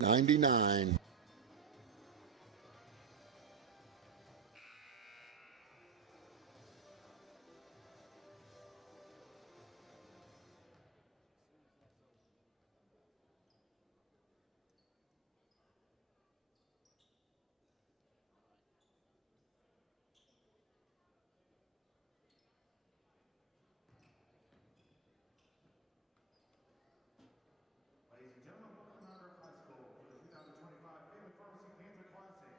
99. Ladies and gentlemen, welcome to Mount Arab High School for the 2025 Family Pharmacy Panther Classic.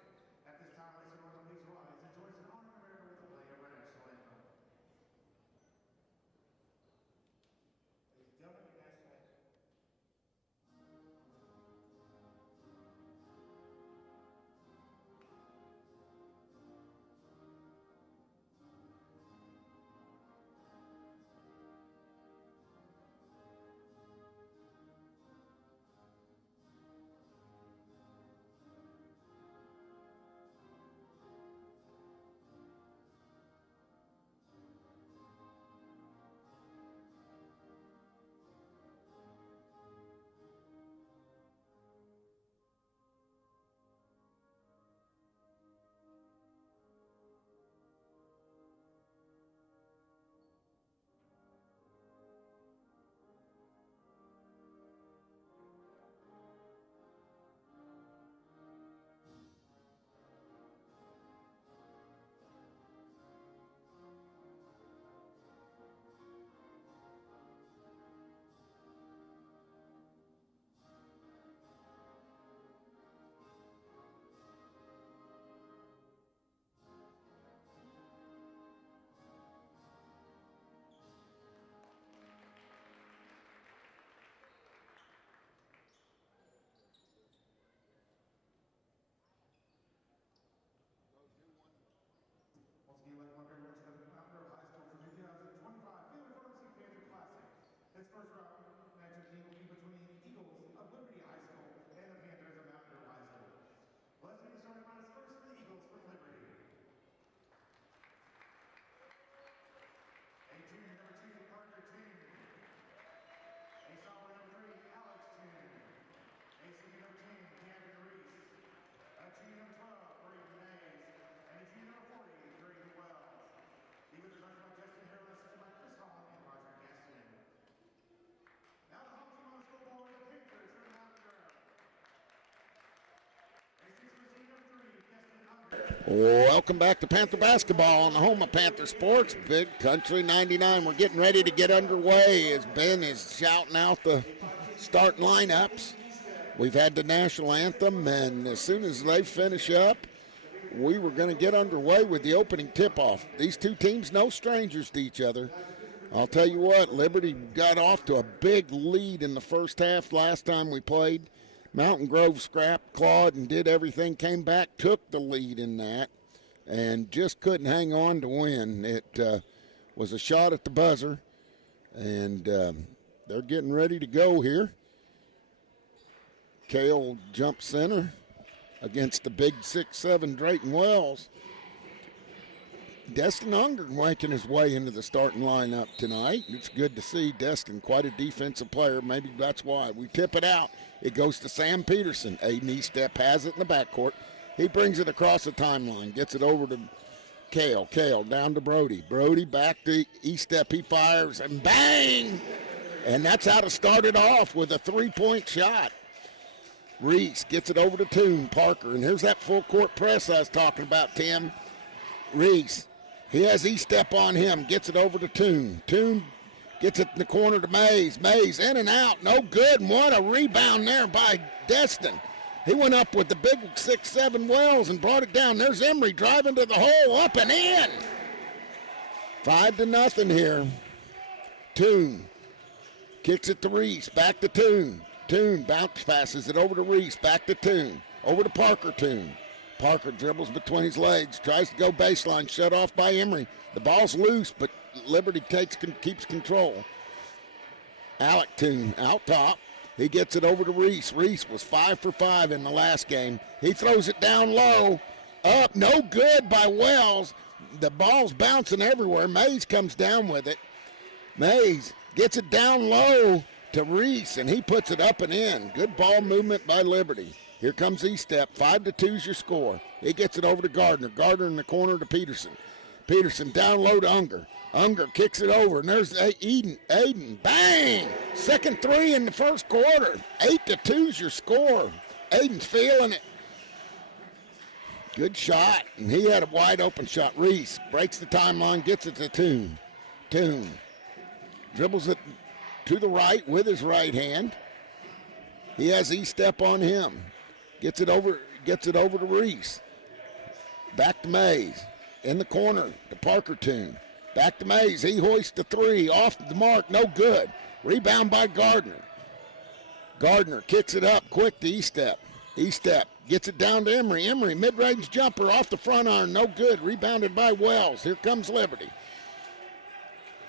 At this time, ladies and gentlemen, please rise and join us in honoring America with the play of our national anthem. Ladies and gentlemen, your national anthem. Once again, like one very much of the Mount Arab High School for 2025 Family Pharmacy Panther Classic. This first round matchup game will be between the Eagles of Liberty High School and the Panthers of Mount Arab High School. Let's get started on us first for the Eagles from Liberty. A junior number 2, Parker Toon. A sophomore number 3, Alex Toon. A senior number 10, Gavin Reese. A junior number 12, Brayden Mays. And a junior number 40, Grady Wells. Eagles are joined by Justin Harrell, assisted by Chris Hall and Roger Gaston. Now the home team on the scoreboard, the Panthers from Mount Arab. A 6 number 3, Destin Unger. Welcome back to Panther Basketball on the home of Panther Sports, Big Country 99. We're getting ready to get underway as Ben is shouting out the starting lineups. We've had the national anthem, and as soon as they finish up, we were going to get underway with the opening tip-off. These two teams, no strangers to each other. I'll tell you what, Liberty got off to a big lead in the first half last time we played. Mountain Grove scrapped, clawed, and did everything, came back, took the lead in that, and just couldn't hang on to win. It was a shot at the buzzer, and they're getting ready to go here. Kale jump center against the big 6'7" Drayton Wells. Destin Unger making his way into the starting lineup tonight. It's good to see Destin, quite a defensive player. Maybe that's why. We tip it out. It goes to Sam Peterson. A knee step, has it in the backcourt. He brings it across the timeline, gets it over to Kale. Kale down to Brody. Brody back to E-step. He fires, and bang! And that's how to start it off with a three-point shot. Reese gets it over to Toon, Parker, and here's that full court press I was talking about, Tim. Reese, he has E-step on him, gets it over to Toon. Toon gets it in the corner to Mays. Mays in and out, no good. And what a rebound there by Destin. He went up with the big 6'7" Wells and brought it down. There's Emery driving to the hole, up and in. 5-0 here. Toon kicks it to Reese, back to Toon. Toon bounce passes it over to Reese, back to Toon, over to Parker Toon. Parker dribbles between his legs, tries to go baseline, shut off by Emery. The ball's loose, but Liberty keeps control. Alec Toon out top. He gets it over to Reese. Reese was 5 for 5 in the last game. He throws it down low, up, no good by Wells. The ball's bouncing everywhere. Mays comes down with it. Mays gets it down low to Reese, and he puts it up and in. Good ball movement by Liberty. Here comes E-Step. 5-2 is your score. He gets it over to Gardner. Gardner in the corner to Peterson. Peterson down low to Unger. Unger kicks it over, and there's Aiden. Bang! Second three in the first quarter. 8-2 is your score. Aiden's feeling it. Good shot, and he had a wide open shot. Reese breaks the timeline, gets it to Toon. Dribbles it to the right with his right hand. He has E-Step on him. Gets it over to Reese. Back to Mays. In the corner to Parker Toon. Back to Mays. He hoists the three. Off the mark. No good. Rebound by Gardner. Gardner kicks it up quick to E-Step. E-Step gets it down to Emery. Emery, mid-range jumper off the front iron. No good. Rebounded by Wells. Here comes Liberty.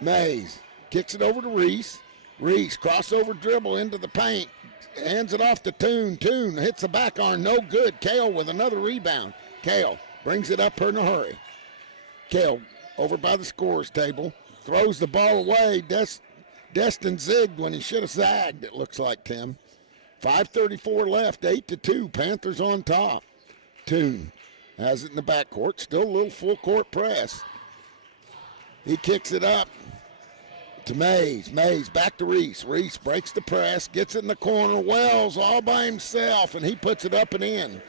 Mays kicks it over to Reese. Reese, crossover dribble into the paint. Hands it off to Toon. Toon hits the back iron. No good. Kale with another rebound. Kale brings it up in a hurry. Kale over by the scorer's table. Throws the ball away. Destin zigged when he should have zagged, it looks like, Tim. 5:34 left, 8-2. Panthers on top. Toon has it in the backcourt. Still a little full court press. He kicks it up to Mays. Mays back to Reese. Reese breaks the press, gets it in the corner. Wells all by himself, and he puts it up and in.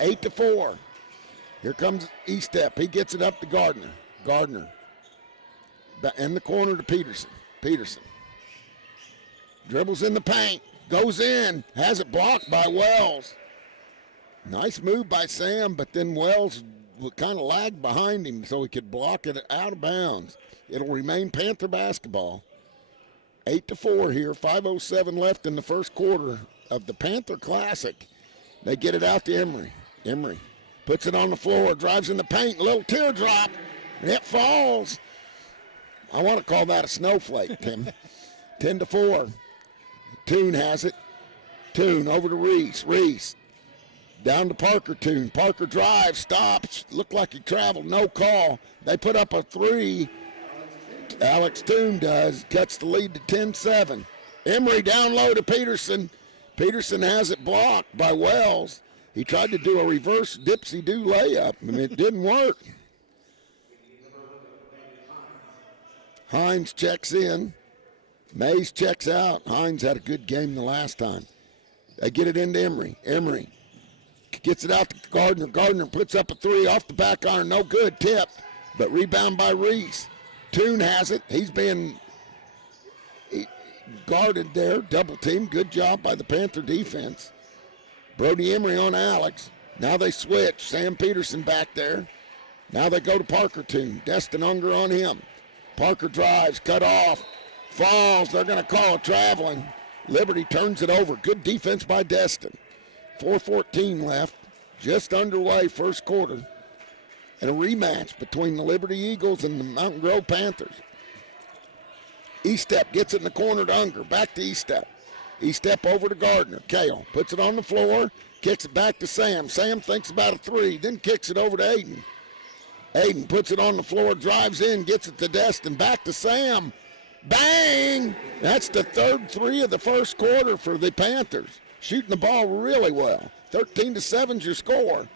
8-4. Here comes E-Step. He gets it up to Gardner. Gardner in the corner to Peterson. Peterson dribbles in the paint. Goes in, has it blocked by Wells. Nice move by Sam, but then Wells kind of lagged behind him so he could block it out of bounds. It'll remain Panther basketball. 8-4 here, 5:07 left in the first quarter of the Panther Classic. They get it out to Emery. Emery puts it on the floor, drives in the paint, little teardrop, and it falls. I want to call that a snowflake, Tim. 10-4. Toon has it. Toon over to Reese. Reese down to Parker Toon. Parker drives, stops. Looked like he traveled. No call. They put up a three. Alex Toon does. Cuts the lead to 10-7. Emery down low to Peterson. Peterson has it blocked by Wells. He tried to do a reverse dipsy-do layup, and it didn't work. Hines checks in. Mays checks out. Hines had a good game the last time. They get it into Emery. Emery gets it out to Gardner. Gardner puts up a three off the back iron. No good. Tipped. But rebound by Reese. Toon has it. He's being guarded there. Double team. Good job by the Panther defense. Brody Emery on Alex. Now they switch. Sam Peterson back there. Now they go to Parker Toon. Destin Unger on him. Parker drives. Cut off. Falls. They're going to call it traveling. Liberty turns it over. Good defense by Destin. 4:14 left. Just underway first quarter. And a rematch between the Liberty Eagles and the Mountain Grove Panthers. E-Step gets it in the corner to Unger. Back to E-Step. E-Step over to Gardner. Kale puts it on the floor. Kicks it back to Sam. Sam thinks about a three. Then kicks it over to Aiden. Aiden puts it on the floor. Drives in. Gets it to Destin. Back to Sam. Bang! That's the third three of the first quarter for the Panthers. Shooting the ball really well. 13-7 is your score.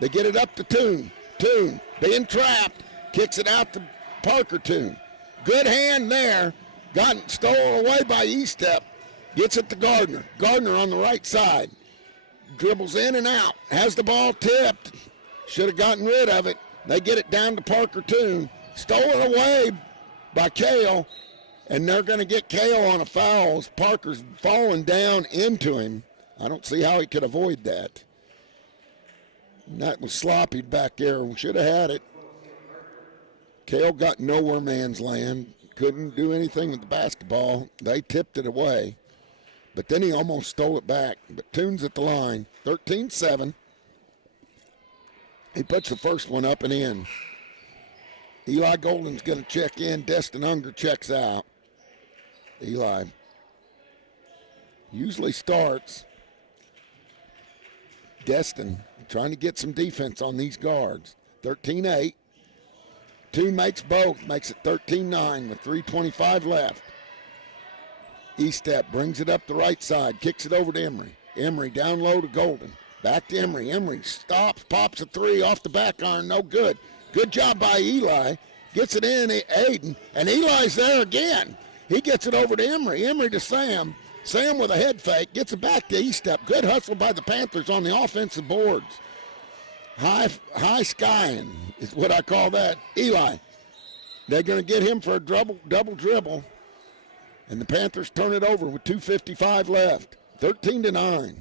They get it up to Toon. Toon being trapped. Kicks it out to Parker Toon. Good hand there. Got stolen away by E-Step. Gets it to Gardner. Gardner on the right side. Dribbles in and out. Has the ball tipped. Should have gotten rid of it. They get it down to Parker Toon. Stolen away by Kale. And they're going to get Kale on a foul as Parker's falling down into him. I don't see how he could avoid that. And that was sloppy back there. We should have had it. Kale got nowhere man's land. Couldn't do anything with the basketball. They tipped it away. But then he almost stole it back. But Toon's at the line. 13-7. He puts the first one up and in. Eli Golden's going to check in. Destin Unger checks out. Eli usually starts. Destin trying to get some defense on these guards. 13-8. Toon makes both. Makes it 13-9 with 3:25 left. E-Step brings it up the right side, kicks it over to Emery. Emery down low to Golden. Back to Emery. Emery stops, pops a three off the back iron, no good. Good job by Eli. Gets it in, Aiden, and Eli's there again. He gets it over to Emery. Emery to Sam. Sam with a head fake, gets it back to E-Step. Good hustle by the Panthers on the offensive boards. High skying is what I call that. Eli, they're going to get him for a double dribble. And the Panthers turn it over with 2:55 left. 13-9.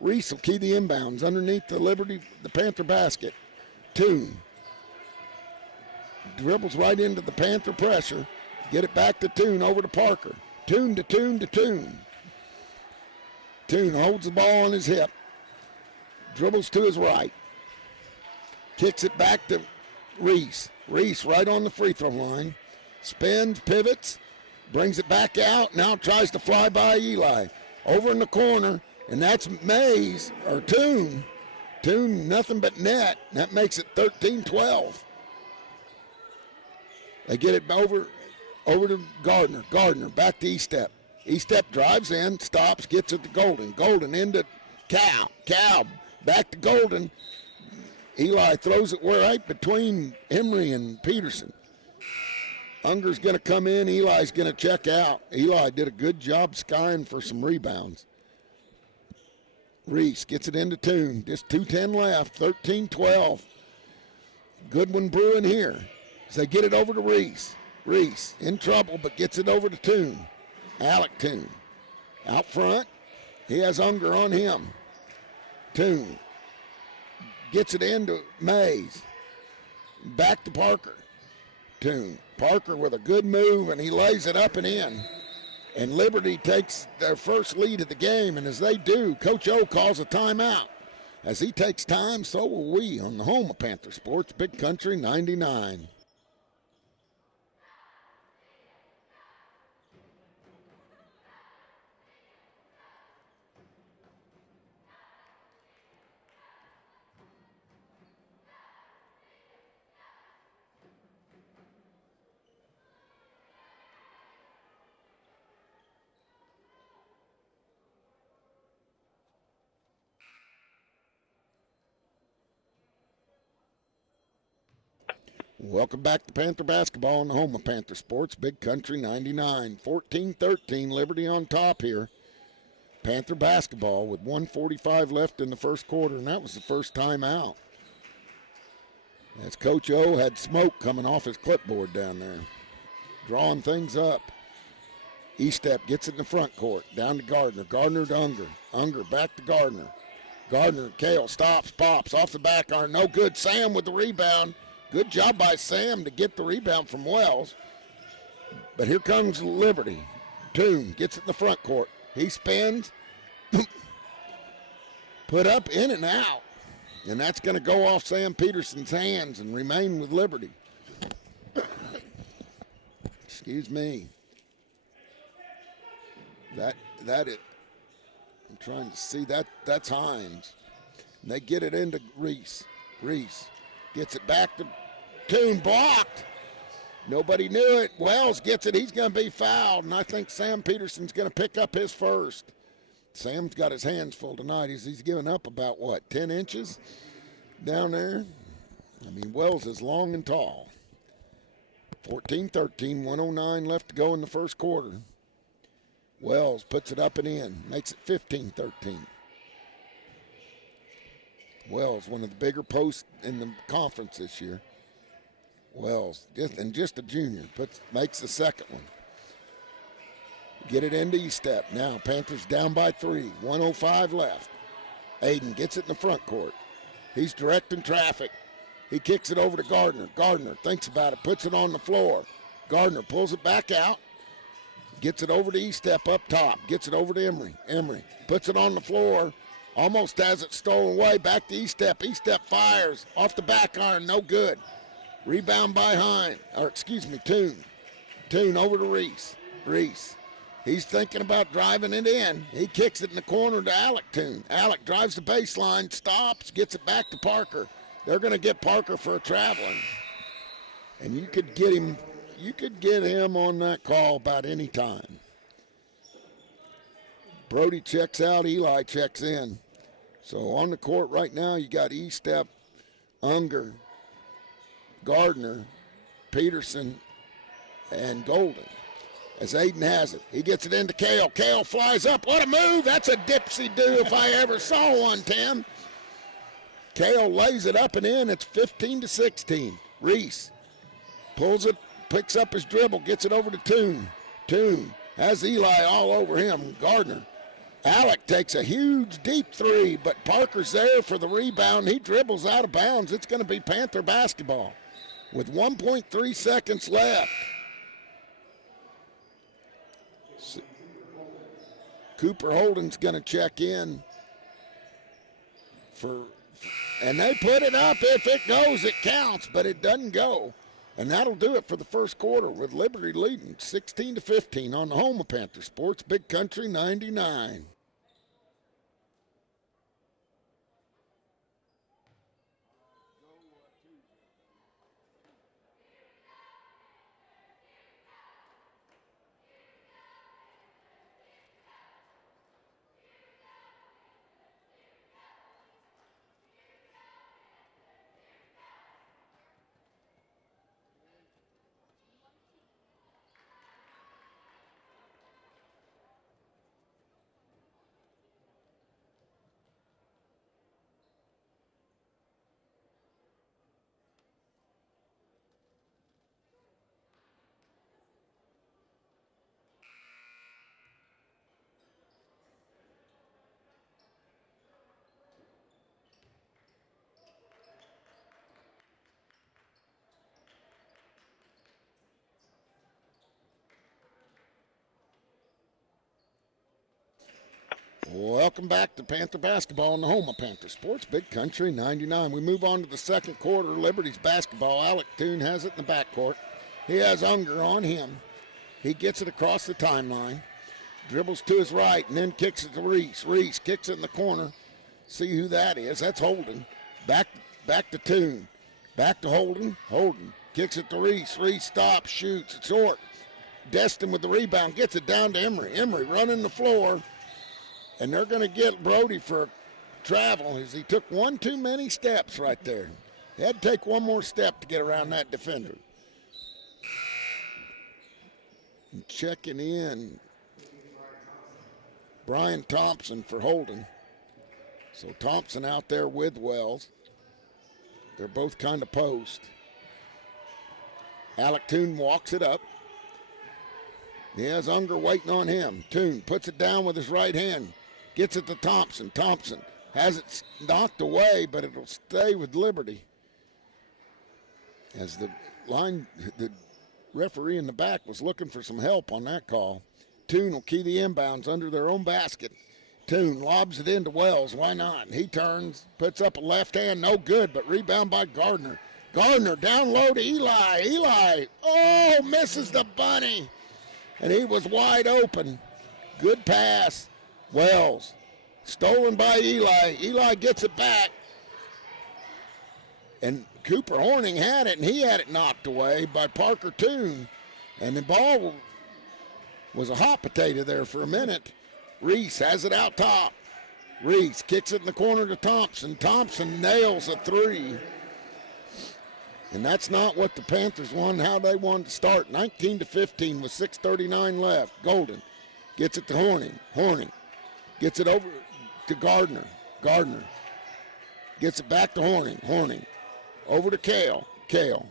Reese will key the inbounds underneath the Panther basket. Toon dribbles right into the Panther pressure. Get it back to Toon, over to Parker. Toon to Toon to Toon. Toon holds the ball on his hip. Dribbles to his right. Kicks it back to Reese. Reese right on the free throw line. Spins, pivots, brings it back out. Now tries to fly by Eli. Over in the corner, and that's Mays, or Toon. Toon, nothing but net. That makes it 13-12. They get it over to Gardner. Gardner back to E-Step. E-Step drives in, stops, gets it to Golden. Golden into Cal. Cal back to Golden. Eli throws it right between Emery and Peterson. Unger's going to come in. Eli's going to check out. Eli did a good job skying for some rebounds. Reese gets it into Toon. Just 2:10 left, 13-12. Goodwin brewing here. So they get it over to Reese. Reese in trouble, but gets it over to Toon. Alec Toon. Out front. He has Unger on him. Toon gets it into Mays. Back to Parker. Toon. Parker with a good move, and he lays it up and in. And Liberty takes their first lead of the game, and as they do, Coach O calls a timeout. As he takes time, so will we on the home of Panther Sports, Big Country 99. Welcome back to Panther Basketball on the home of Panther Sports, Big Country 99. 14-13, Liberty on top here. Panther Basketball with 1:45 left in the first quarter, and that was the first time out. As Coach O had smoke coming off his clipboard down there, drawing things up. E-Step gets it in the front court, down to Gardner. Gardner to Unger. Unger back to Gardner. Gardner, Kale stops, pops, off the back iron, no good. Sam with the rebound. Good job by Sam to get the rebound from Wells. But here comes Liberty. Toon gets it in the front court. He spins. Put up, in and out. And that's going to go off Sam Peterson's hands and remain with Liberty. Excuse me. That it. I'm trying to see that. That's Hines. And they get it into Reese. Reese gets it back to Toon, blocked. Nobody knew it. Wells gets it. He's going to be fouled, and I think Sam Peterson's going to pick up his first. Sam's got his hands full tonight. He's given up about, 10 inches down there? I mean, Wells is long and tall. 14-13, 1:09 left to go in the first quarter. Wells puts it up and in, makes it 15-13. Wells, one of the bigger posts in the conference this year. Wells, just a junior, makes the second one. Get it into E-Step. Now Panthers down by 3, 1:05 left. Aiden gets it in the front court. He's directing traffic. He kicks it over to Gardner. Gardner thinks about it, puts it on the floor. Gardner pulls it back out. Gets it over to E-Step up top. Gets it over to Emery. Emery puts it on the floor. Almost has it stolen away. Back to E-Step. E-Step fires off the back iron. No good. Rebound by Toon. Toon over to Reese. Reese. He's thinking about driving it in. He kicks it in the corner to Alec Toon. Alec drives the baseline, stops, gets it back to Parker. They're going to get Parker for a traveling. And you could get him on that call about any time. Brody checks out, Eli checks in. So on the court right now, you got E-Step, Unger, Gardner, Peterson, and Golden. As Aiden has it, he gets it into Kale. Kale flies up. What a move! That's a dipsy-do if I ever saw one, Tim. Kale lays it up and in. It's 15-16. Reese pulls it, picks up his dribble, gets it over to Toon. Toon has Eli all over him. Gardner. Alec takes a huge deep three, but Parker's there for the rebound. He dribbles out of bounds. It's going to be Panther basketball with 1.3 seconds left. Cooper Holden's going to check in and they put it up. If it goes, it counts, but it doesn't go. And that'll do it for the first quarter with Liberty leading 16-15 on the home of Panther Sports, Big Country 99. Welcome back to Panther basketball on the home of Panther Sports, Big Country 99. We move on to the second quarter. Liberty's basketball. Alec Toon has it in the backcourt. He has Unger on him. He gets it across the timeline, dribbles to his right, and then kicks it to Reese. Reese kicks it in the corner. See who that is. That's Holden. Back to Toon. Back to Holden. Holden kicks it to Reese. Reese stops, shoots. It's short. Destin with the rebound. Gets it down to Emery. Emery running the floor. And they're going to get Brody for travel as he took one too many steps right there. He had to take one more step to get around that defender. And checking in, Brian Thompson for Holden. So Thompson out there with Wells. They're both kind of post. Alec Toon walks it up. He has Unger waiting on him. Toon puts it down with his right hand. Gets it to Thompson. Thompson has it knocked away, but it'll stay with Liberty. As the referee in the back was looking for some help on that call. Toon will key the inbounds under their own basket. Toon lobs it into Wells. Why not? He turns, puts up a left hand, no good, but rebound by Gardner. Gardner down low to Eli. Eli, misses the bunny. And he was wide open. Good pass. Wells, stolen by Eli. Eli gets it back. And Cooper Horning had it, and he had it knocked away by Parker Toon. And the ball was a hot potato there for a minute. Reese has it out top. Reese kicks it in the corner to Thompson. Thompson nails a three. And that's not what the Panthers won, how they wanted to start. 19-15 with 6:39 left. Golden gets it to Horning. Horning gets it over to Gardner. Gardner gets it back to Horning. Horning over to Kale. Kale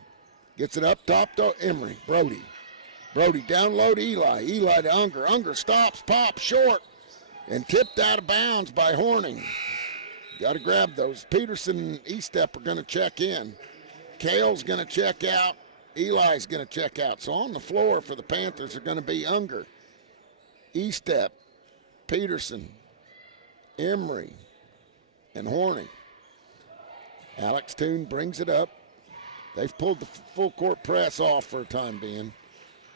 gets it up top to Emery. Brody. Brody down low to Eli. Eli to Unger. Unger stops, pops short, and tipped out of bounds by Horning. Got to grab those. Peterson and E-Step are going to check in. Kale's going to check out. Eli's going to check out. So on the floor for the Panthers are going to be Unger, E-Step, Peterson, Emery, and Horning. Alex Toon brings it up. They've pulled the full court press off for a time being.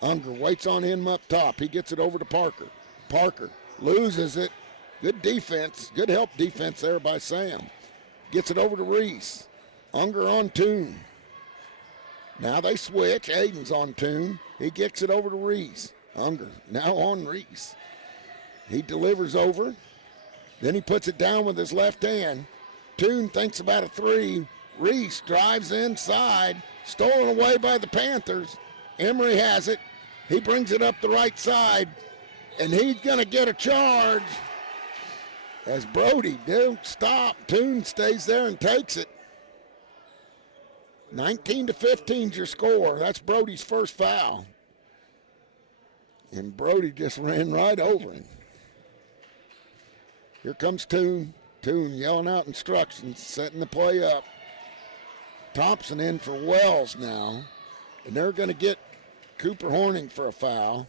Unger waits on him up top. He gets it over to Parker. Parker loses it. Good defense. Good help defense there by Sam. Gets it over to Reese. Unger on Toon. Now they switch. Aiden's on Toon. He gets it over to Reese. Unger now on Reese. He delivers over. Then he puts it down with his left hand. Toon thinks about a three. Reese drives inside. Stolen away by the Panthers. Emery has it. He brings it up the right side. And he's going to get a charge. As Brody don't stop. Toon stays there and takes it. 19-15 is your score. That's Brody's first foul. And Brody just ran right over him. Here comes Toon. Toon yelling out instructions, setting the play up. Thompson in for Wells now. And they're going to get Cooper Horning for a foul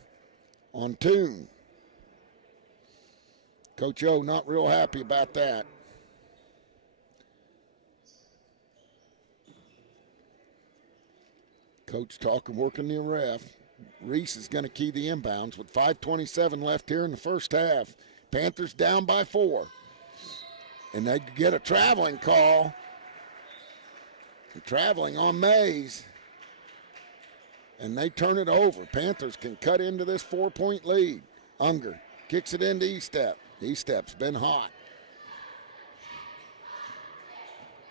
on Toon. Coach O not real happy about that. Coach talking, working the ref. Reese is going to key the inbounds with 5:27 left here in the first half. Panthers down by 4. And they get a traveling call. Traveling on Mays. And they turn it over. Panthers can cut into this 4-point lead. Unger kicks it into Estep. Estep's been hot.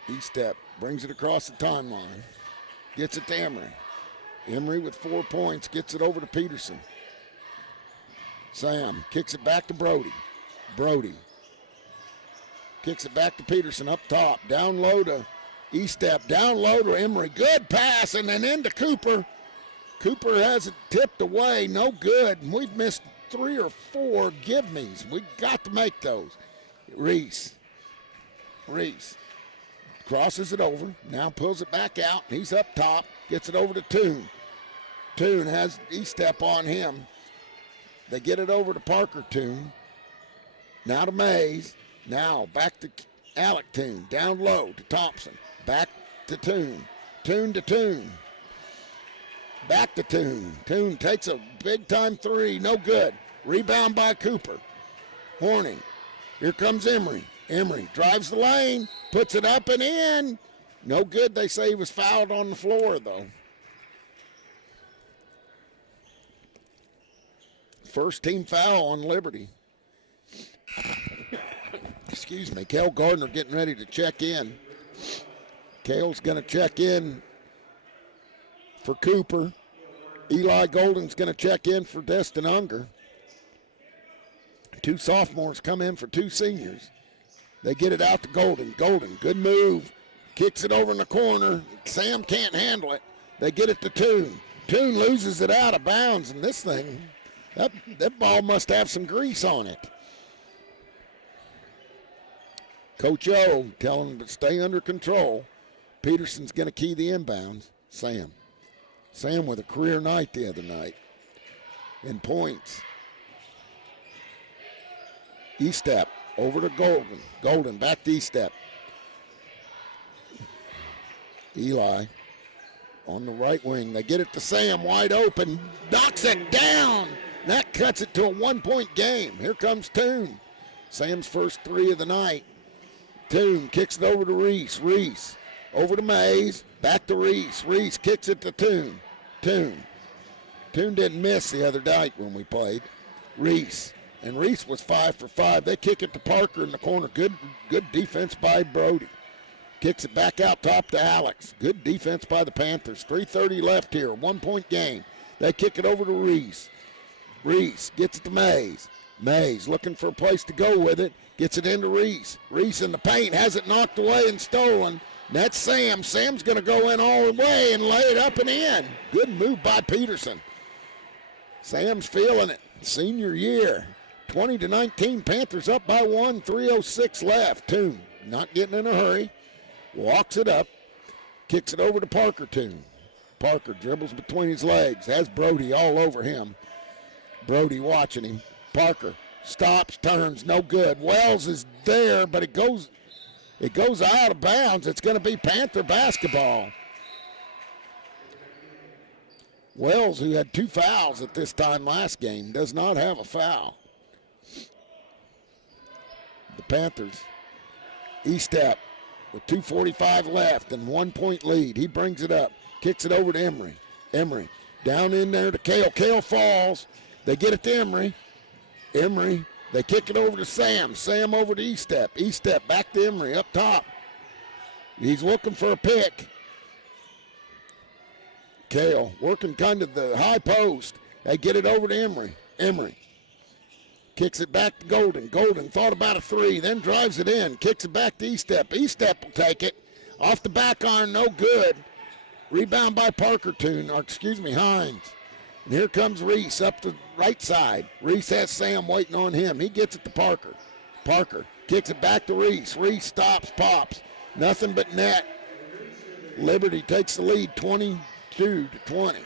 Estep brings it across the timeline. Gets it to Emery. Emery with 4 points gets it over to Peterson. Sam kicks it back to Brody. Brody kicks it back to Peterson up top. Down low to Estep. Down low to Emery. Good pass and then into Cooper. Cooper has it tipped away. No good. We've missed 3 or 4 give-me's. We got to make those. Reese crosses it over. Now pulls it back out. He's up top. Gets it over to Toon. Toon has Estep on him. They get it over to Parker Toon. Now to Mays. Now back to Alec Toon. Down low to Thompson. Back to Toon. Toon to Toon. Back to Toon. Toon takes a big-time 3. No good. Rebound by Cooper. Horning. Here comes Emery. Emery drives the lane. Puts it up and in. No good. They say he was fouled on the floor, though. First team foul on Liberty. Excuse me. Cale Gardner getting ready to check in. Cale's going to check in for Cooper. Eli Golden's going to check in for Destin Unger. 2 sophomores come in for 2 seniors. They get it out to Golden. Golden, good move. Kicks it over in the corner. Sam can't handle it. They get it to Toon. Toon loses it out of bounds, and this thing, that ball must have some grease on it. Coach O telling him to stay under control. Peterson's going to key the inbounds. Sam with a career night the other night. In points. Estep over to Golden. Golden back to Estep. Eli on the right wing. They get it to Sam wide open. Knocks it down. That cuts it to a 1-point game. Here comes Toon. Sam's first 3 of the night. Toon kicks it over to Reese. Reese over to Mays. Back to Reese. Reese kicks it to Toon. Toon didn't miss the other night when we played. Reese. And Reese was 5 for 5. They kick it to Parker in the corner. Good defense by Brody. Kicks it back out top to Alex. Good defense by the Panthers. 3:30 left here. 1-point game. They kick it over to Reese. Reese gets it to Mays. Mays looking for a place to go with it. Gets it into Reese. Reese in the paint. Has it knocked away and stolen. That's Sam. Sam's going to go in all the way and lay it up and in. Good move by Peterson. Sam's feeling it. Senior year. 20-19. Panthers up by 1. 3:06 left. Toon not getting in a hurry. Walks it up. Kicks it over to Parker Toon. Parker dribbles between his legs. Has Brody all over him. Brody watching him. Parker stops, turns, no good. Wells is there, but it goes out of bounds. It's going to be Panther basketball. Wells, who had 2 fouls at this time last game, does not have a foul. The Panthers, Estep with 2:45 left and 1-point lead. He brings it up, kicks it over to Emery. Emery down in there to Cale. Cale falls. They get it to Emery. Emery They kick it over to Sam. Sam over to E-Step. E-Step back to Emery up top. He's looking for a pick. Kale working kind of the high post. They get it over to Emery. Emery kicks it back to Golden. Golden thought about a three, then drives it in. Kicks it back to E-Step. E-Step will take it. Off the back iron, no good. Rebound by Hines. And here comes Reese up the right side. Reese has Sam waiting on him. He gets it to Parker. Parker kicks it back to Reese. Reese stops, pops. Nothing but net. Liberty takes the lead 22-20.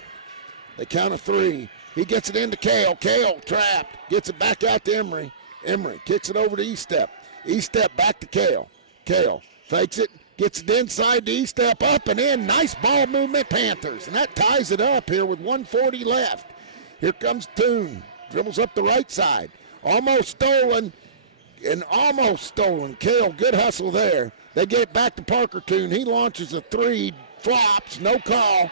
They count a three. He gets it into Kale. Kale trapped. Gets it back out to Emery. Emery kicks it over to E-Step. E-Step back to Kale. Kale fakes it. Gets it inside to E-Step, up and in. Nice ball movement, Panthers. And that ties it up here with 1:40 left. Here comes Toon. Dribbles up the right side. Almost stolen. And almost stolen. Kale, good hustle there. They get it back to Parker Toon. He launches a three. Flops. No call.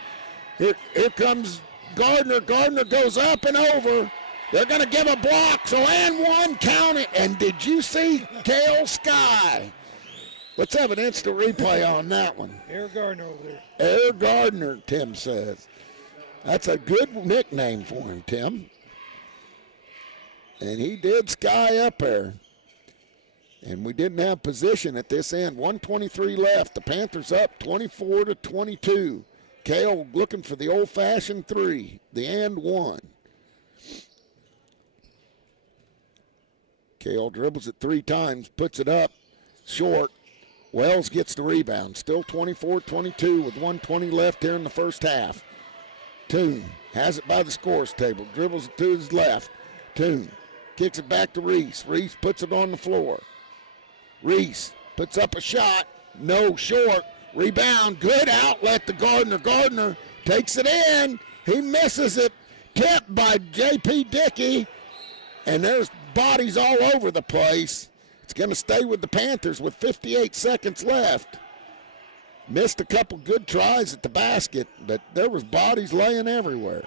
Here comes Gardner. Gardner goes up and over. They're going to give a block. So and one, count it. And did you see Kale Sky? Let's have an instant replay on that one. Air Gardner over there. Air Gardner, Tim says. That's a good nickname for him, Tim. And he did sky up there. And we didn't have position at this end. 1:23 left. The Panthers up 24-22. Kale looking for the old-fashioned three. The and one. Kale dribbles it three times, puts it up, short. Wells gets the rebound. Still 24-22 with 1:20 left here in the first half. Toon has it by the scores table. Dribbles it to his left. Toon kicks it back to Reese. Reese puts it on the floor. Reese puts up a shot. No, short. Rebound. Good outlet to Gardner. Gardner takes it in. He misses it. Tipped by J.P. Dickey. And there's bodies all over the place. It's going to stay with the Panthers with 58 seconds left. Missed a couple good tries at the basket, but there was bodies laying everywhere.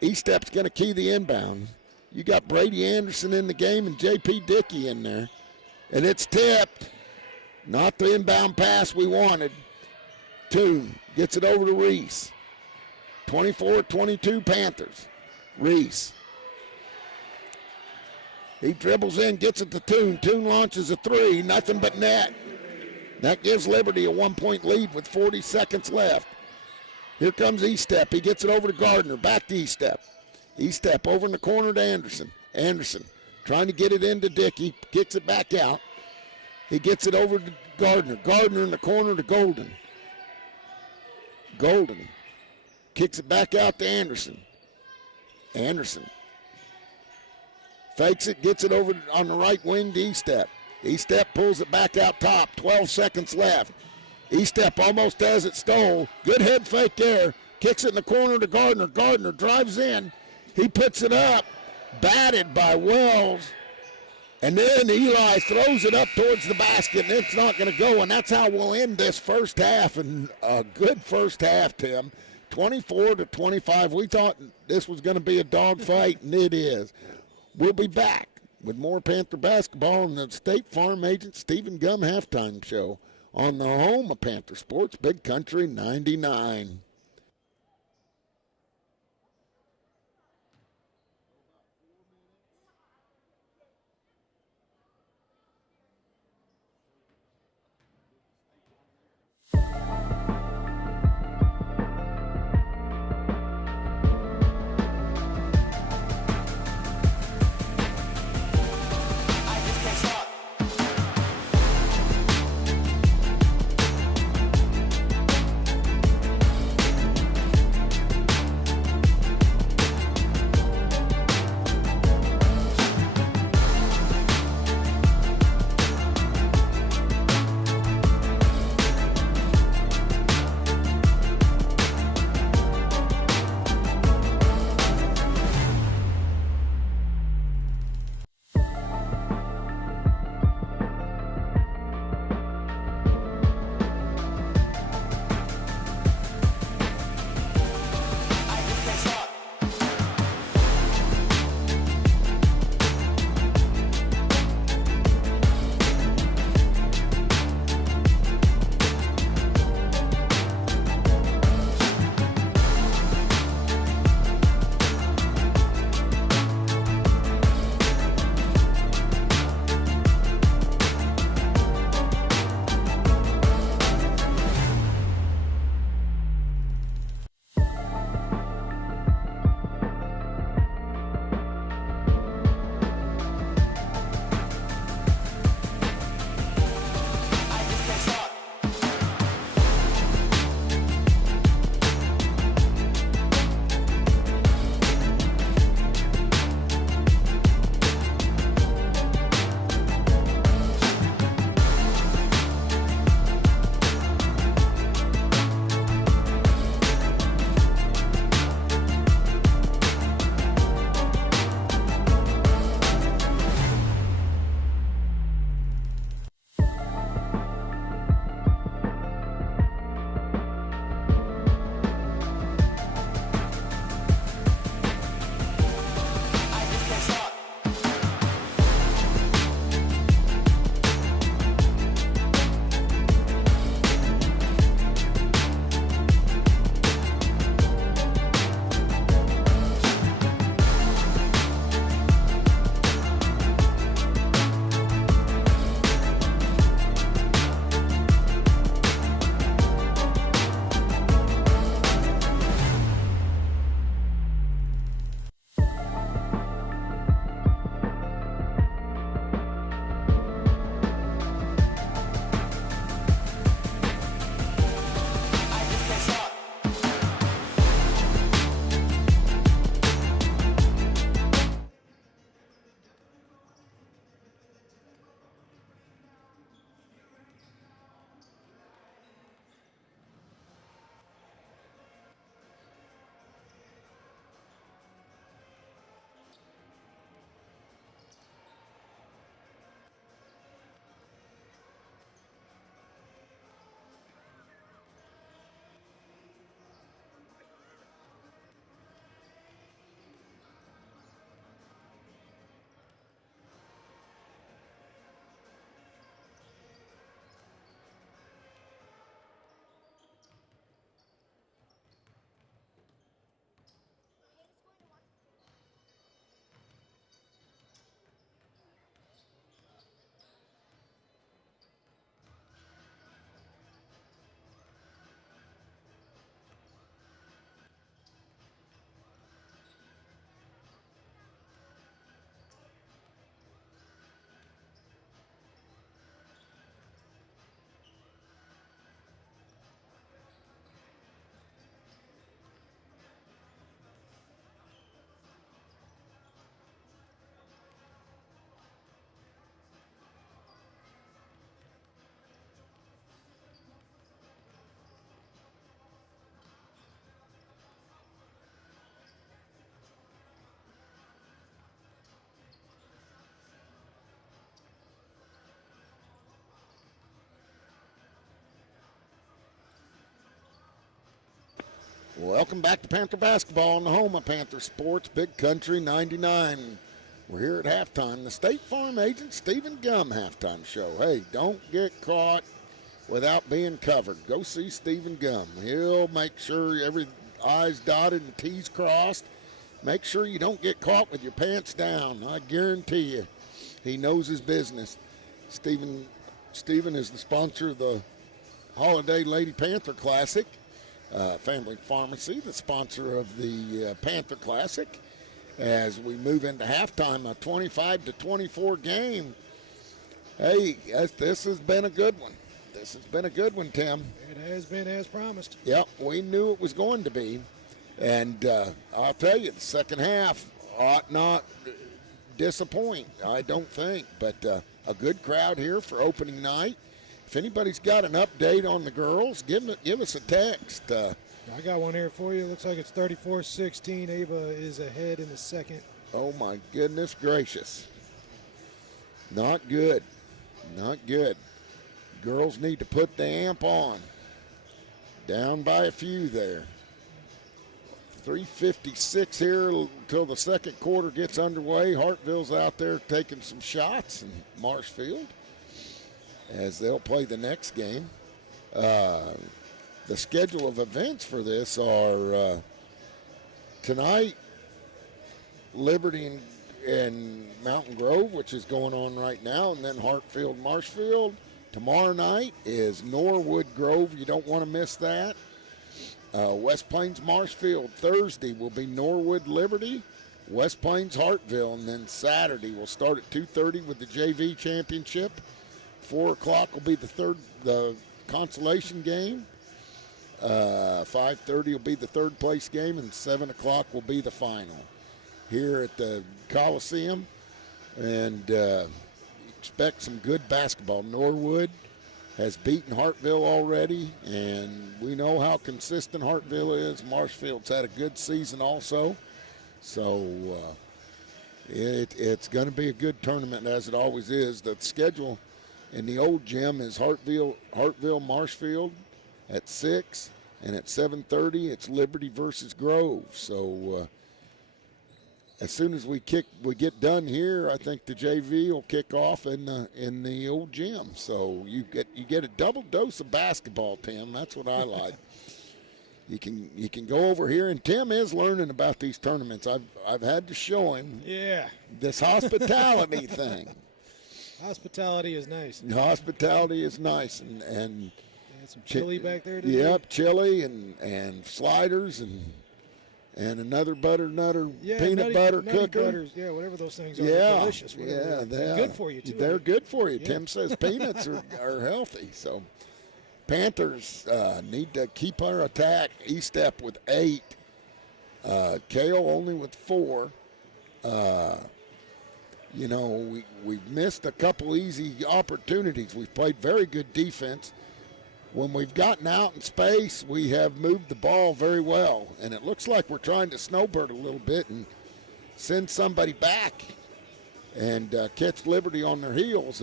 E-Step's going to key the inbound. You got Brady Anderson in the game and J.P. Dickey in there. And it's tipped. Not the inbound pass we wanted. Toon gets it over to Reese. 24-22 Panthers. Reese. He dribbles in, gets it to Toon. Toon launches a three, nothing but net. That gives Liberty a 1-point lead with 40 seconds left. Here comes E-Step. He gets it over to Gardner. Back to E-Step. E-Step over in the corner to Anderson. Anderson trying to get it into Dickey. Kicks it back out. He gets it over to Gardner. Gardner in the corner to Golden. Golden kicks it back out to Anderson. Anderson fakes it, gets it over on the right wing to E-Step. E-Step pulls it back out top. 12 seconds left. E-Step almost has it stole. Good head fake there. Kicks it in the corner to Gardner. Gardner drives in. He puts it up. Batted by Wells. And then Eli throws it up towards the basket, and it's not going to go. And that's how we'll end this first half. And a good first half, Tim. 24-25. We thought this was going to be a dogfight, and it is. We'll be back with more Panther basketball on the State Farm Agent Stephen Gum halftime show on the home of Panther Sports, Big Country 99. Welcome back to Panther Basketball on the home of Panther Sports, Big Country 99. We're here at halftime, the State Farm agent Stephen Gum halftime show. Hey, don't get caught without being covered. Go see Stephen Gum. He'll make sure every I's dotted and T's crossed. Make sure you don't get caught with your pants down. I guarantee you, he knows his business. Stephen is the sponsor of the Holiday Lady Panther Classic. Family Pharmacy, the sponsor of the Panther Classic. As we move into halftime, a 25-24 game. Hey, this has been a good one. This has been a good one, Tim. It has been as promised. Yep, we knew it was going to be. And I'll tell you, the second half ought not disappoint, I don't think. But a good crowd here for opening night. If anybody's got an update on the girls, give us a text. I got one here for you. Looks like it's 34-16. Ava is ahead in the second. Oh, my goodness gracious. Not good. Not good. Girls need to put the amp on. Down by a few there. 3:56 here until the second quarter gets underway. Hartville's out there taking some shots in Marshfield as they'll play the next game. The schedule of events for this are tonight, Liberty and Mountain Grove, which is going on right now, and then Hartfield, Marshfield. Tomorrow night is Norwood Grove. You don't want to miss that. West Plains, Marshfield. Thursday will be Norwood, Liberty, West Plains, Hartville, and then Saturday we'll start at 2:30 with the JV championship. 4 o'clock will be the consolation game. 5:30 will be the third place game, and 7 o'clock will be the final here at the Coliseum. And expect some good basketball. Norwood has beaten Hartville already, and we know how consistent Hartville is. Marshfield's had a good season also. So it's going to be a good tournament, as it always is. The schedule in the old gym is Hartville, Marshfield at 6, and at 7:30 it's Liberty versus Grove. So as soon as we get done here, I think the JV will kick off in the old gym. So you get a double dose of basketball, Tim. That's what I like. You can go over here, and Tim is learning about these tournaments. I've had to show him this hospitality thing. Hospitality is nice. Hospitality is nice, and Had some chili back there today. Yep, chili and sliders and another butter peanut butter cooker. Butters, whatever those things are. They're delicious. They're good for you too. They're good for you. Tim says peanuts are healthy. So Panthers need to keep our attack. E-Step with 8. Kale only with 4. We've missed a couple easy opportunities. We've played very good defense. When we've gotten out in space, we have moved the ball very well. And it looks like we're trying to snowbird a little bit and send somebody back and catch Liberty on their heels.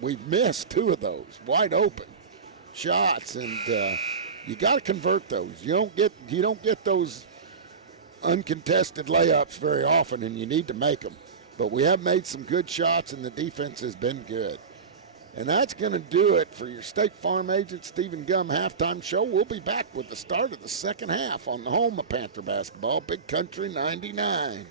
We've missed 2 of those wide open shots, and you got to convert those. You don't get those uncontested layups very often, and you need to make them. But we have made some good shots, and the defense has been good. And that's going to do it for your State Farm agent Stephen Gum halftime show. We'll be back with the start of the second half on the home of Panther Basketball, Big Country 99.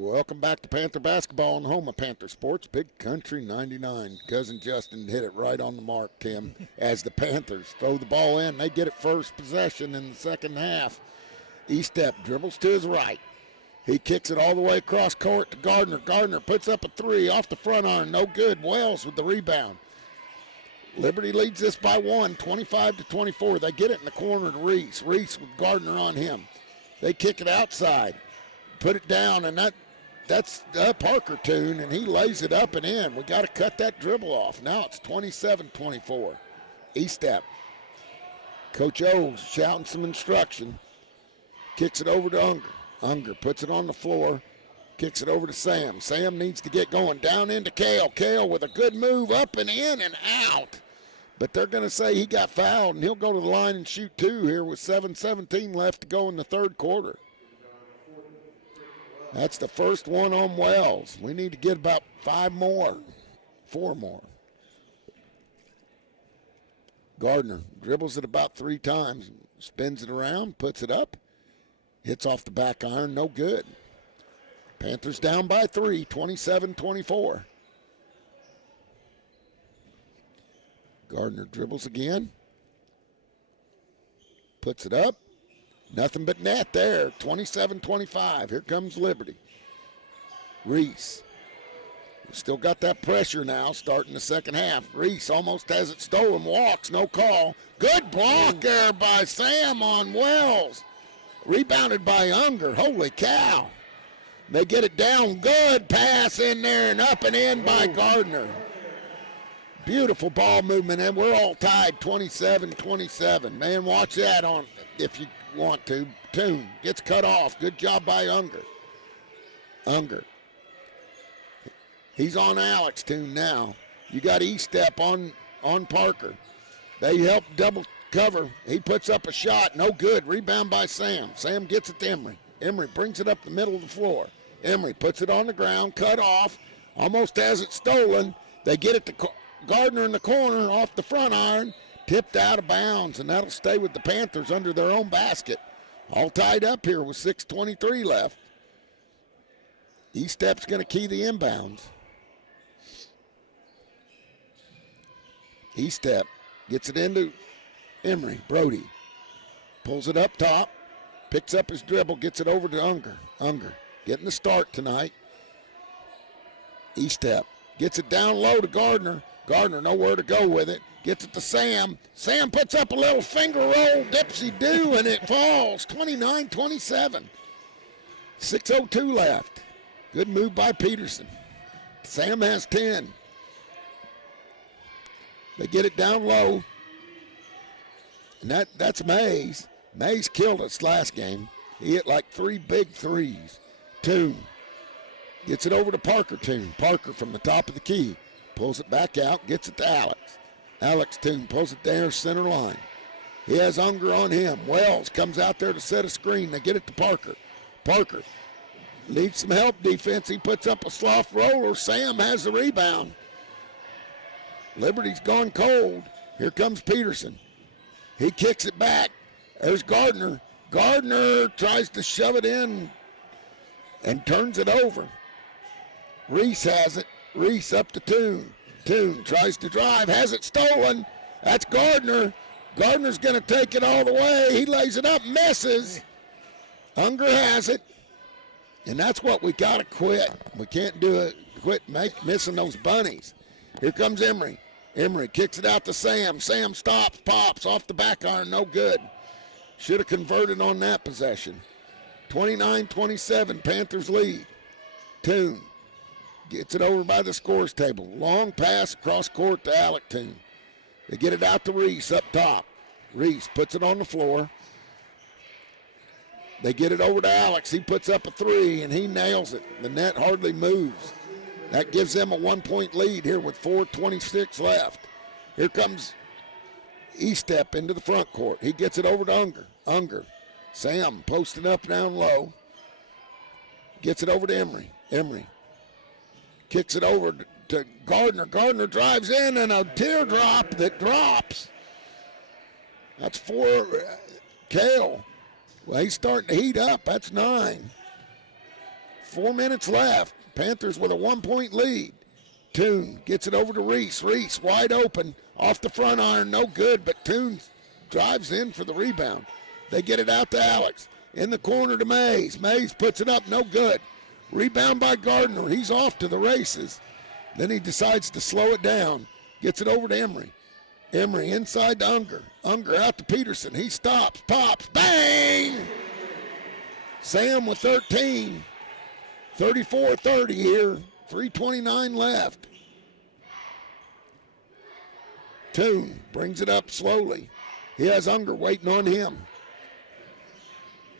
Welcome back to Panther basketball on the home of Panther Sports, Big Country 99. Cousin Justin hit it right on the mark, Tim, as the Panthers throw the ball in. They get it first possession in the second half. Estep dribbles to his right. He kicks it all the way across court to Gardner. Gardner puts up a three off the front iron. No good. Wells with the rebound. Liberty leads this by 1, 25-24. They get it in the corner to Reese. Reese with Gardner on him. They kick it outside. Put it down, and that's Parker Toon, and he lays it up and in. We got to cut that dribble off. Now it's 27-24. Estep. Coach O's shouting some instruction. Kicks it over to Unger. Unger puts it on the floor. Kicks it over to Sam. Sam needs to get going. Down into Kale. Kale with a good move up and in and out. But they're going to say he got fouled, and he'll go to the line and shoot 2 here with 7:17 left to go in the third quarter. That's the first one on Wells. We need to get about 4 more. Gardner dribbles it about 3 times, spins it around, puts it up, hits off the back iron, no good. Panthers down by 3, 27-24. Gardner dribbles again, puts it up. Nothing but net there, 27-25. Here comes Liberty. Reese. Still got that pressure now starting the second half. Reese almost has it stolen, walks, no call. Good block there by Sam on Wells. Rebounded by Unger, holy cow. They get it down, good pass in there and up and in by Gardner. Beautiful ball movement, and we're all tied 27-27. Man, watch that on if you want to. Toon gets cut off. Good job by Unger. Unger. He's on Alex Toon now. You got Estep on Parker. They help double cover. He puts up a shot. No good. Rebound by Sam. Sam gets it to Emery. Emery brings it up the middle of the floor. Emery puts it on the ground. Cut off. Almost has it stolen. They get it to Gardner in the corner off the front iron. Tipped out of bounds, and that'll stay with the Panthers under their own basket. All tied up here with 6:23 left. Estep's going to key the inbounds. Estep gets it into Emery. Brody pulls it up top, picks up his dribble, gets it over to Unger. Unger getting the start tonight. Estep gets it down low to Gardner. Gardner nowhere to go with it. Gets it to Sam. Sam puts up a little finger roll, dipsy-do, and it falls. 29-27. 6:02 left. Good move by Peterson. Sam has 10. They get it down low. And that's Mays. Mays killed us last game. He hit like 3 big threes. Toon gets it over to Parker Toon. Parker from the top of the key. Pulls it back out, gets it to Alex. Alex Toon pulls it there, center line. He has Unger on him. Wells comes out there to set a screen. They get it to Parker. Parker needs some help defense. He puts up a slough roller. Sam has the rebound. Liberty's gone cold. Here comes Peterson. He kicks it back. There's Gardner. Gardner tries to shove it in and turns it over. Reese has it. Reese up to Toon. Toon tries to drive, has it stolen. That's Gardner. Gardner's going to take it all the way. He lays it up, misses. Unger has it. And that's what we got to quit. We can't do it. Quit missing those bunnies. Here comes Emery. Emery kicks it out to Sam. Sam stops, pops off the back iron, no good. Should have converted on that possession. 29-27, Panthers lead. Toon gets it over by the scores table. Long pass across court to Alec Toon. They get it out to Reese up top. Reese puts it on the floor. They get it over to Alex. He puts up a 3, and he nails it. The net hardly moves. That gives them a 1-point lead here with 4:26 left. Here comes Estep into the front court. He gets it over to Unger. Unger. Sam posted up down low. Gets it over to Emery. Emery kicks it over to Gardner. Gardner drives in, and a teardrop that drops. That's 4. Kale. Well, he's starting to heat up. That's 9. 4 minutes left. Panthers with a 1-point lead. Toon gets it over to Reese. Reese wide open off the front iron, no good, but Toon drives in for the rebound. They get it out to Alex. In the corner to Mays. Mays puts it up, no good. Rebound by Gardner. He's off to the races. Then he decides to slow it down. Gets it over to Emery. Emery inside to Unger. Unger out to Peterson. He stops, pops, bang! Sam with 13. 34-30 here. 3:29 left. Toon brings it up slowly. He has Unger waiting on him.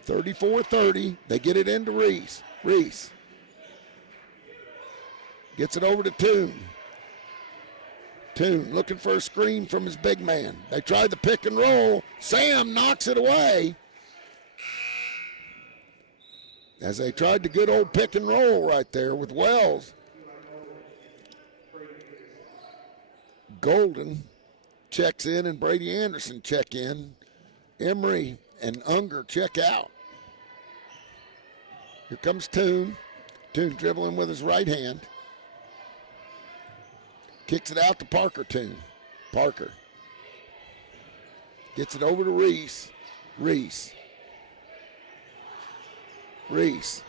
34-30. They get it into Reese. Reese gets it over to Toon. Toon looking for a screen from his big man. They tried the pick and roll. Sam knocks it away. As they tried the good old pick and roll right there with Wells. Golden checks in and Brady Anderson check in. Emery and Unger check out. Here comes Toon. Toon dribbling with his right hand. Kicks it out to Parker Toon. Parker gets it over to Reese. Reese. Reese.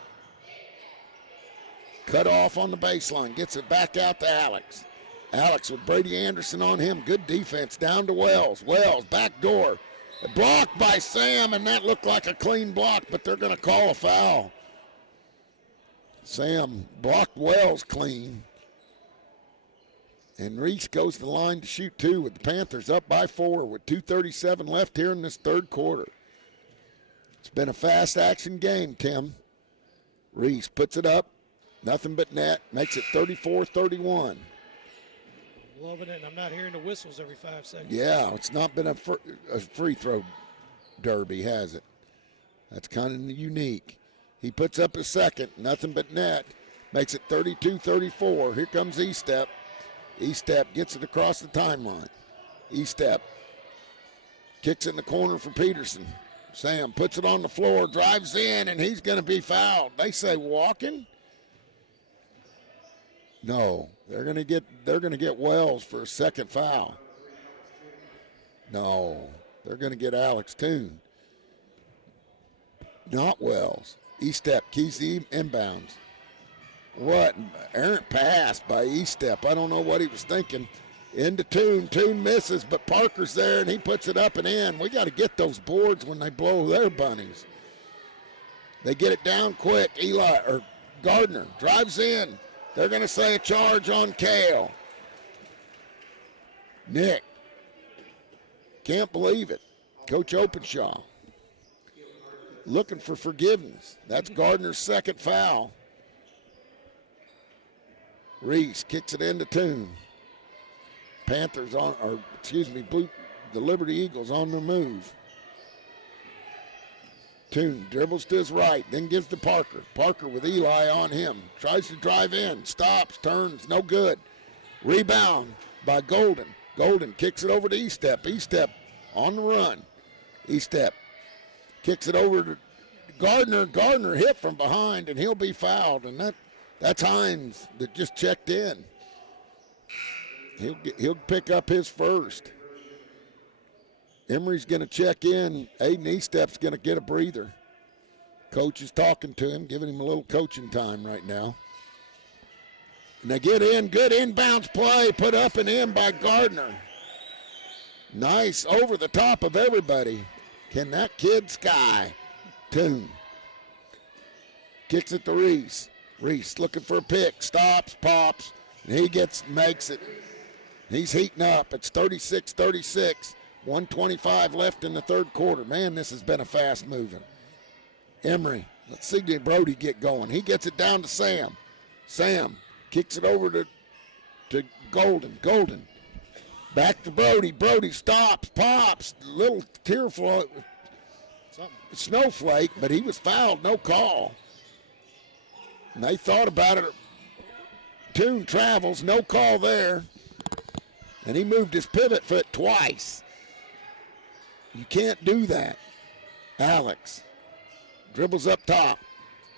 Cut off on the baseline. Gets it back out to Alex. Alex with Brady Anderson on him. Good defense down to Wells. Wells, back door. Blocked by Sam, and that looked like a clean block, but they're going to call a foul. Sam blocked Wells clean. And Reese goes to the line to shoot two with the Panthers up by 4 with 2:37 left here in this third quarter. It's been a fast action game, Tim. Reese puts it up. Nothing but net. Makes it 34-31. Loving it, and I'm not hearing the whistles every 5 seconds. Yeah, it's not been a free throw derby, has it? That's kind of unique. He puts up a second. Nothing but net. Makes it 32-34. Here comes E-Step. E-Step gets it across the timeline. E-Step kicks it in the corner for Peterson. Sam puts it on the floor, drives in, and he's going to be fouled. They say walking. No, they're going to get Wells for a second foul. No, they're going to get Alex Toon. Not Wells. E-Step keys the inbounds. What errant pass by E-Step. I don't know what he was thinking. Into Toon. Toon misses, but Parker's there, and he puts it up and in. We got to get those boards when they blow their bunnies. They get it down quick. Gardner drives in. They're going to say a charge on Kale. Nick. Can't believe it. Coach Openshaw looking for forgiveness. That's Gardner's second foul. Reese kicks it into Toon. Panthers the Liberty Eagles on the move. Toon dribbles to his right, then gives to Parker. Parker with Eli on him. Tries to drive in, stops, turns, no good. Rebound by Golden. Golden kicks it over to E-Step. E-Step on the run. E-Step kicks it over to Gardner. Gardner hit from behind, and he'll be fouled. And that's Hines that just checked in. He'll pick up his first. Emery's going to check in. Aiden E-Step's going to get a breather. Coach is talking to him, giving him a little coaching time right now. And they get in. Good inbounds play. Put up and in by Gardner. Nice over the top of everybody. Can that kid sky? Toon. Kicks it to Reese. Reese looking for a pick. Stops, pops. And he makes it. He's heating up. It's 36-36. 1:25 left in the third quarter. Man, this has been a fast moving. Emery. Let's see Brody get going. He gets it down to Sam. Sam kicks it over to Golden. Golden. Back to Brody. Brody stops, pops. Little tearful. Snowflake, but he was fouled. No call. And they thought about it. Toon travels. No call there. And he moved his pivot foot twice. You can't do that. Alex dribbles up top.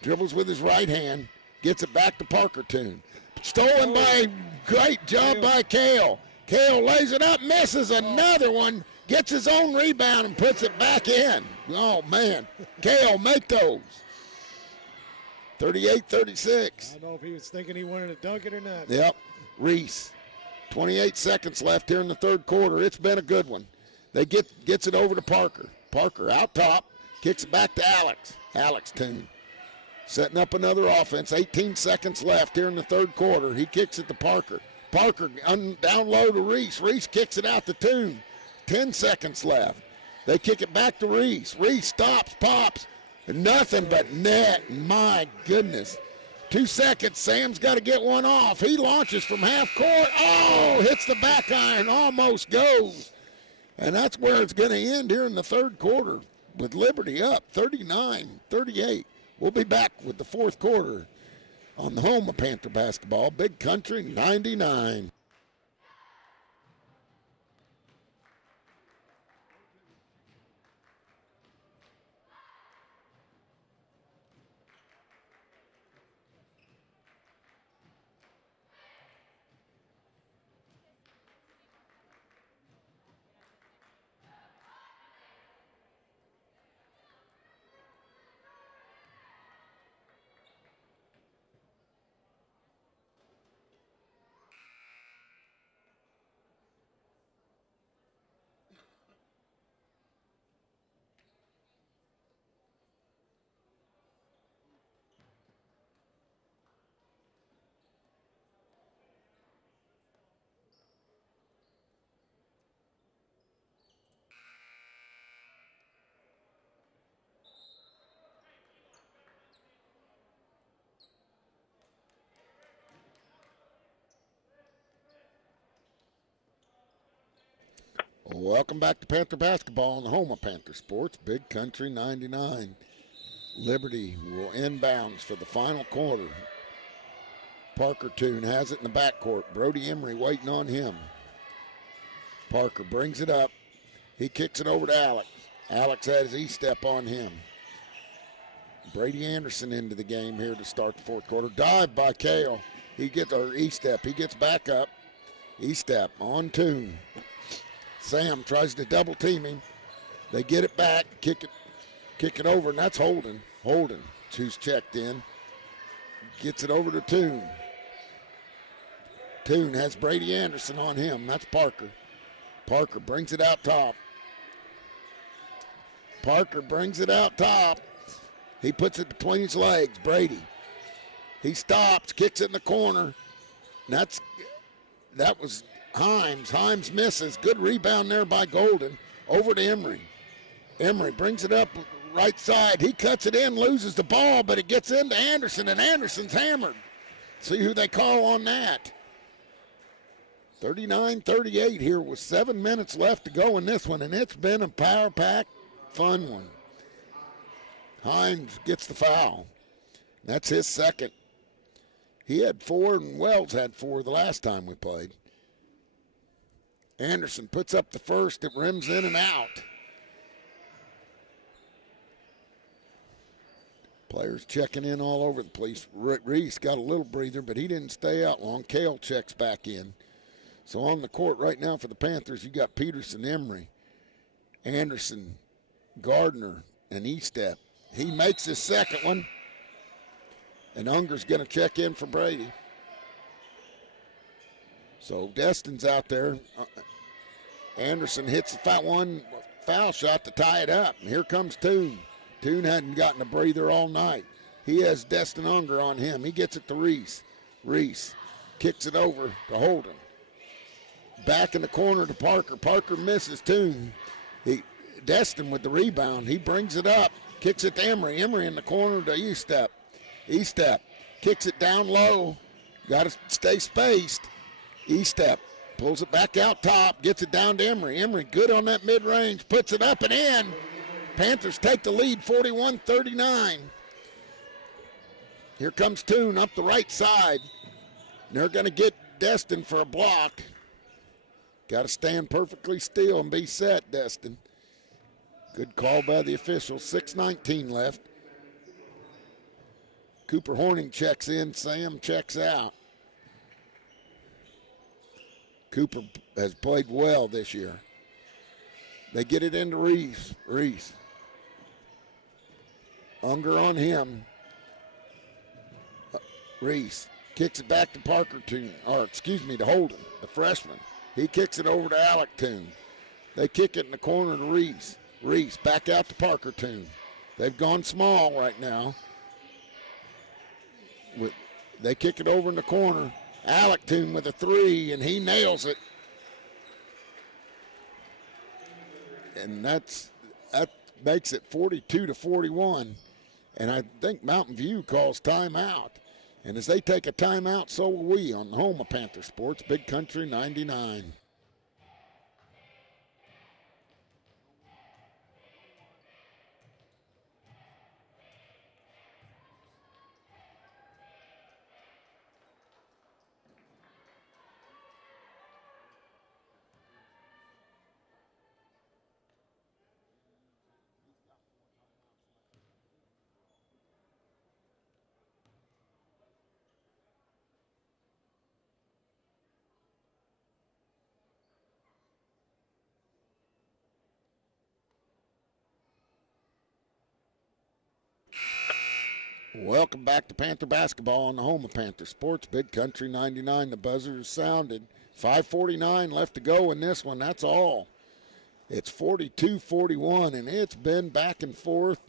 Dribbles with his right hand. Gets it back to Parker Toon. Stolen by, great job by Kale. Kale lays it up, misses another one, gets his own rebound and puts it back in. Oh, man. Kale, make those. 38-36. I don't know if he was thinking he wanted to dunk it or not. Yep. Reese. 28 seconds left here in the third quarter. It's been a good one. They gets it over to Parker. Parker out top, kicks it back to Alex. Alex Toon setting up another offense. 18 seconds left here in the third quarter. He kicks it to Parker. Parker down low to Reese. Reese kicks it out to Toon. 10 seconds left. They kick it back to Reese. Reese stops, pops. Nothing but net. My goodness. 2 seconds. Sam's got to get one off. He launches from half court. Oh, hits the back iron. Almost goes. And that's where it's going to end here in the third quarter with Liberty up 39-38. We'll be back with the fourth quarter on the home of Panther basketball, Big Country 99. Welcome back to Panther basketball on the home of Panther sports, Big Country 99. Liberty will inbounds for the final quarter. Parker Toon has it in the backcourt. Brody Emery waiting on him. Parker brings it up. He kicks it over to Alex. Alex has his E-step on him. Brady Anderson into the game here to start the fourth quarter. Dive by Kale. He gets our E-step. He gets back up. E-step on Toon. Sam tries to double team him. They get it back, kick it over, and that's Holden. Holden, who's checked in. Gets it over to Toon. Toon has Brady Anderson on him. That's Parker. Parker brings it out top. Parker brings it out top. He puts it between his legs. Brady. He stops, kicks it in the corner. And that was Himes. Himes misses. Good rebound there by Golden. Over to Emery. Emery brings it up right side. He cuts it in, loses the ball, but it gets into Anderson, and Anderson's hammered. See who they call on that. 39-38 here with 7 minutes left to go in this one, and it's been a power-packed, fun one. Himes gets the foul. That's his second. He had 4, and Wells had 4 the last time we played. Anderson puts up the first. It rims in and out. Players checking in all over the place. Reese got a little breather, but he didn't stay out long. Kale checks back in. So on the court right now for the Panthers, you got Peterson, Emery, Anderson, Gardner, and E-step. He makes his second one. And Unger's going to check in for Brady. So Destin's out there. Anderson hits the one foul shot to tie it up. And here comes Toon. Toon hadn't gotten a breather all night. He has Destin Unger on him. He gets it to Reese. Reese kicks it over to Holden. Back in the corner to Parker. Parker misses Toon. Destin with the rebound. He brings it up. Kicks it to Emery. Emery in the corner to E-step. E-step kicks it down low. Got to stay spaced. E-step pulls it back out top, gets it down to Emery. Emery good on that mid-range, puts it up and in. Panthers take the lead 41-39. Here comes Toon up the right side. They're going to get Destin for a block. Got to stand perfectly still and be set, Destin. Good call by the official. 6:19 left. Cooper Horning checks in. Sam checks out. Cooper has played well this year. They get it into Reese. Reese. Unger on him. Reese kicks it back to Parker Toon, or excuse me, to Holden, the freshman. He kicks it over to Alec Toon. They kick it in the corner to Reese. Reese back out to Parker Toon. They've gone small right now. They kick it over in the corner. Alec Toon with a three, and he nails it. And that makes it 42-41. And I think Mountain View calls timeout. And as they take a timeout, so will we on the home of Panther Sports, Big Country 99. Welcome back to Panther Basketball on the home of Panther Sports, Big Country 99. The buzzer is sounded. 5:49 left to go in this one. That's all. It's 42-41, and it's been back and forth.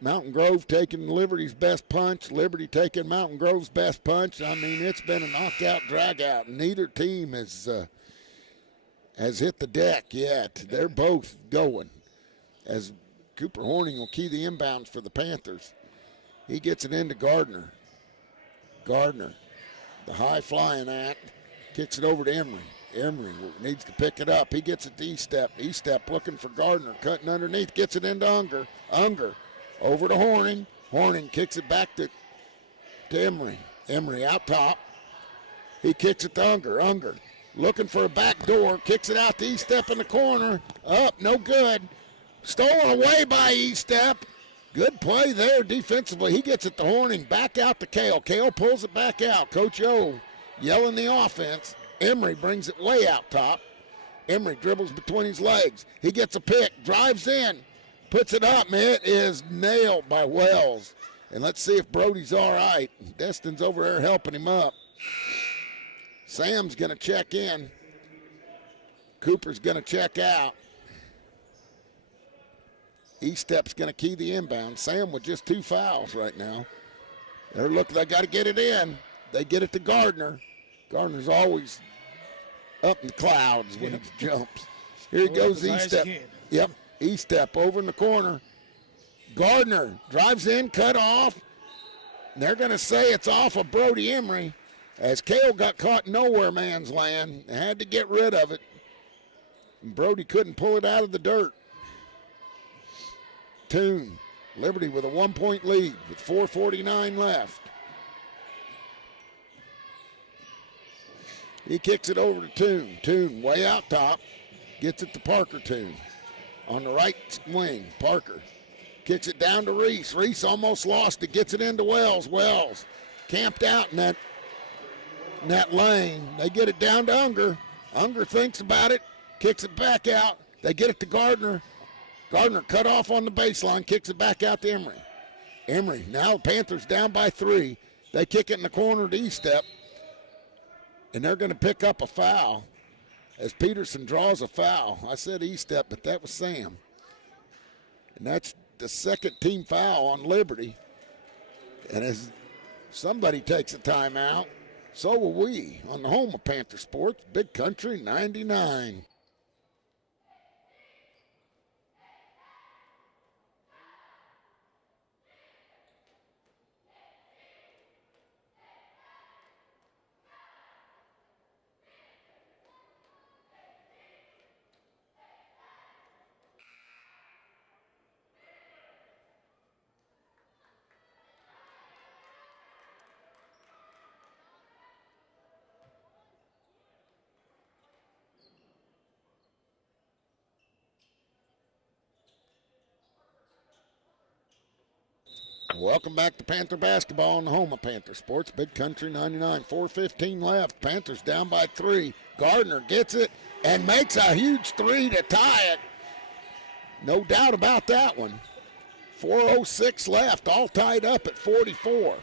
Mountain Grove taking Liberty's best punch. Liberty taking Mountain Grove's best punch. I mean, it's been a knockout, drag-out. Neither team has hit the deck yet. They're both going. As Cooper Horning will key the inbounds for the Panthers. He gets it into Gardner. Gardner, the high-flying act, kicks it over to Emery. Emery needs to pick it up. He gets it to Estep. Estep looking for Gardner, cutting underneath, gets it into Unger. Unger over to Horning. Horning kicks it back to Emery. Emery out top. He kicks it to Unger. Unger looking for a back door, kicks it out to Estep in the corner. Up, no good. Stolen away by Estep. Good play there defensively. He gets it to Horning. Back out to Kale. Kale pulls it back out. Coach O yelling the offense. Emery brings it way out top. Emery dribbles between his legs. He gets a pick. Drives in. Puts it up. It is nailed by Wells. And let's see if Brody's all right. Destin's over there helping him up. Sam's going to check in. Cooper's going to check out. Estep's going to key the inbound. Sam with just 2 fouls right now. They're looking, they got to get it in. They get it to Gardner. Gardner's always up in the clouds when he jumps. Here he goes, Estep. Yep, Estep over in the corner. Gardner drives in, cut off. And they're going to say it's off of Brody Emery as Kale got caught in nowhere man's land and had to get rid of it. And Brody couldn't pull it out of the dirt. Toon, Liberty with a 1-point lead with 4:49 left. He kicks it over to Toon. Toon way out top, gets it to Parker Toon. On the right wing, Parker kicks it down to Reese. Reese almost lost it, gets it into Wells. Wells camped out in that lane. They get it down to Unger. Unger thinks about it, kicks it back out. They get it to Gardner. Gardner cut off on the baseline, kicks it back out to Emery. Emery, now the Panthers down by 3. They kick it in the corner to Estep. And they're going to pick up a foul as Peterson draws a foul. I said Estep, but that was Sam. And that's the second team foul on Liberty. And as somebody takes a timeout, so will we on the home of Panther Sports, Big Country 99. Welcome back to Panther basketball on the home of Panther Sports, Big Country 99. 4:15 left. Panthers down by 3. Gardner gets it and makes a huge three to tie it. No doubt about that one. 4:06 left, all tied up at 44.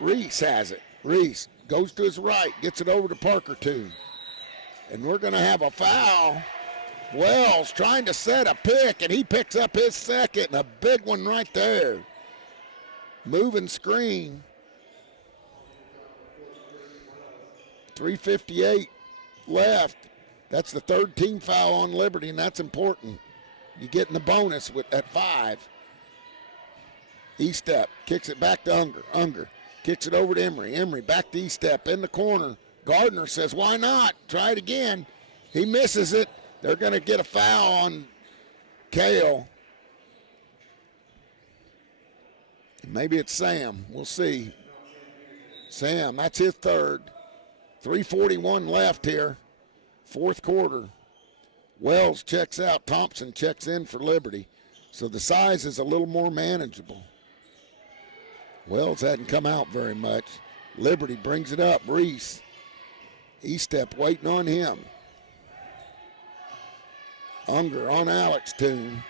Reese has it. Reese goes to his right, gets it over to Parker Toon. And we're going to have a foul. Wells trying to set a pick, and he picks up his second, and a big one right there. Moving screen. 3:58 left. That's the third team foul on Liberty, and that's important. You get in the bonus at 5. E-step kicks it back to Unger. Unger kicks it over to Emery. Emery back to E-step in the corner. Gardner says, why not? Try it again. He misses it. They're going to get a foul on Kale. Maybe it's Sam. We'll see. Sam, that's his third. 3:41 left here. Fourth quarter. Wells checks out. Thompson checks in for Liberty. So the size is a little more manageable. Wells hadn't come out very much. Liberty brings it up. Reese. E-step waiting on him. Unger on Alex Toon.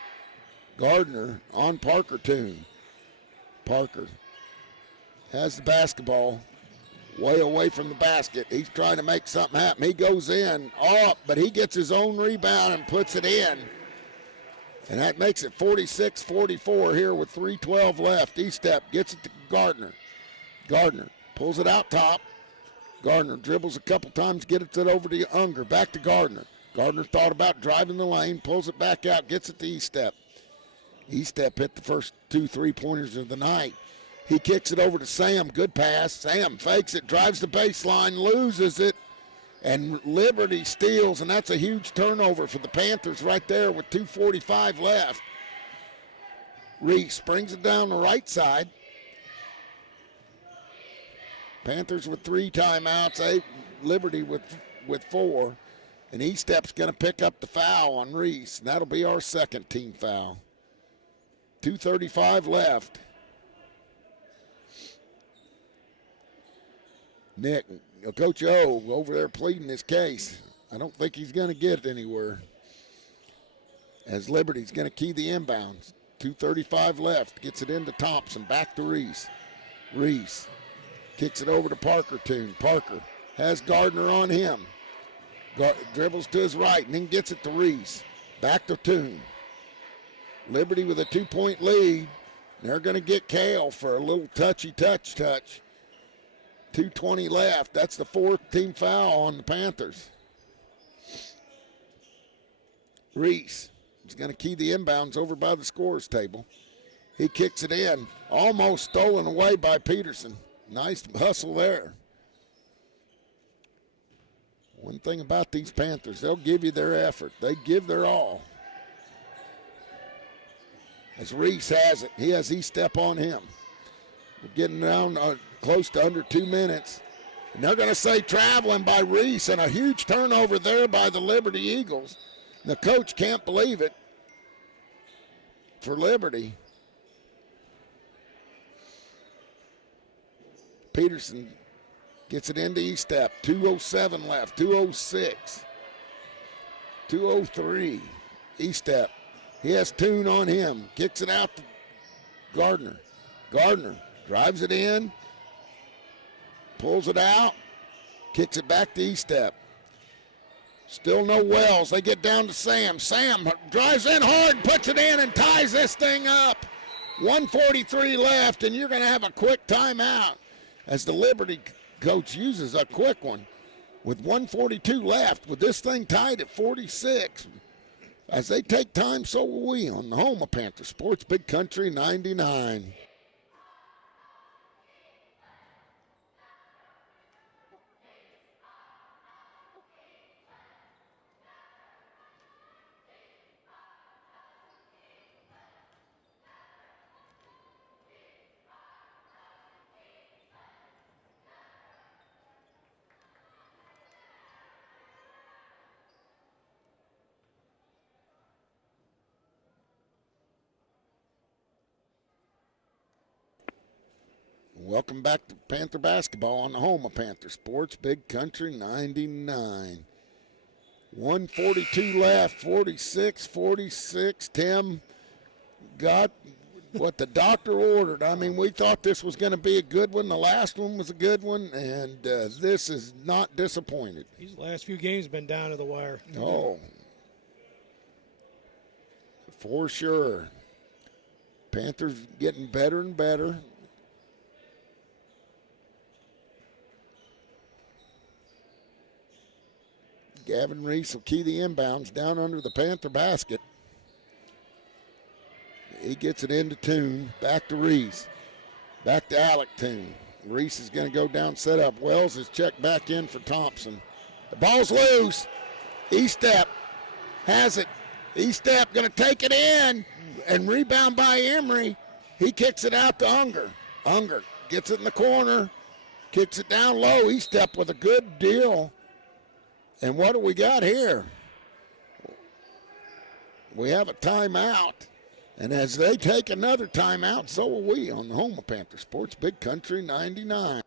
Gardner on Parker Toon. Parker has the basketball way away from the basket. He's trying to make something happen. He goes in, but he gets his own rebound and puts it in. And that makes it 46-44 here with 3:12 left. E-step gets it to Gardner. Gardner pulls it out top. Gardner dribbles a couple times, gets it over to Unger. Back to Gardner. Gardner thought about driving the lane, pulls it back out, gets it to E-step. E-step hit the first 2 3-pointers of the night. He kicks it over to Sam. Good pass. Sam fakes it, drives the baseline, loses it, and Liberty steals, and that's a huge turnover for the Panthers right there with 2:45 left. Reese brings it down the right side. Panthers with 3 timeouts, Liberty with 4. And E-step's going to pick up the foul on Reese. And that'll be our second team foul. 2:35 left. Nick, Coach O over there pleading his case. I don't think he's going to get anywhere. As Liberty's going to key the inbounds. 2:35 left. Gets it into Thompson. Back to Reese. Reese kicks it over to Parker Toon. Parker has Gardner on him. Dribbles to his right and then gets it to Reese. Back to Toon. Liberty with a 2-point lead. They're going to get Kale for a little touch. 2:20 left. That's the 4th team foul on the Panthers. Reese is going to key the inbounds over by the scorer's table. He kicks it in. Almost stolen away by Peterson. Nice hustle there. One thing about these Panthers, they'll give you their effort. They give their all. As Reese has it, he has E-step on him. We're getting down close to under 2 minutes. And they're going to say traveling by Reese, and a huge turnover there by the Liberty Eagles. The coach can't believe it for Liberty. Peterson gets it into E-step. 2:07 left. 2:06. 2:03. E-step. He has Toon on him. Kicks it out to Gardner. Gardner drives it in. Pulls it out. Kicks it back to E-step. Still no Wells. They get down to Sam. Sam drives in hard, puts it in, and ties this thing up. 1:43 left, and you're going to have a quick timeout as the Liberty coach uses a quick one with 1:42 left. With this thing tied at 46. As they take time, so will we on the home of Panther Sports, Big Country 99. Welcome back to Panther basketball on the home of Panther Sports, Big Country 99. 142 left, 46-46. Tim got what the doctor ordered. I mean, we thought this was going to be a good one. The last one was a good one, and this is not disappointed. These last few games been down to the wire. Oh, for sure. Panthers getting better and better. Gavin Reese will key the inbounds down under the Panther basket. He gets it into Toon. Back to Reese. Back to Alec Toon. Reese is going to go down, set up. Wells is checked back in for Thompson. The ball's loose. E-Step has it. E-Step going to take it in and rebound by Emery. He kicks it out to Unger. Unger gets it in the corner, kicks it down low. E-Step with a good deal. And what do we got here? We have a timeout. And as they take another timeout, so will we on the home of Panther Sports, Big Country 99.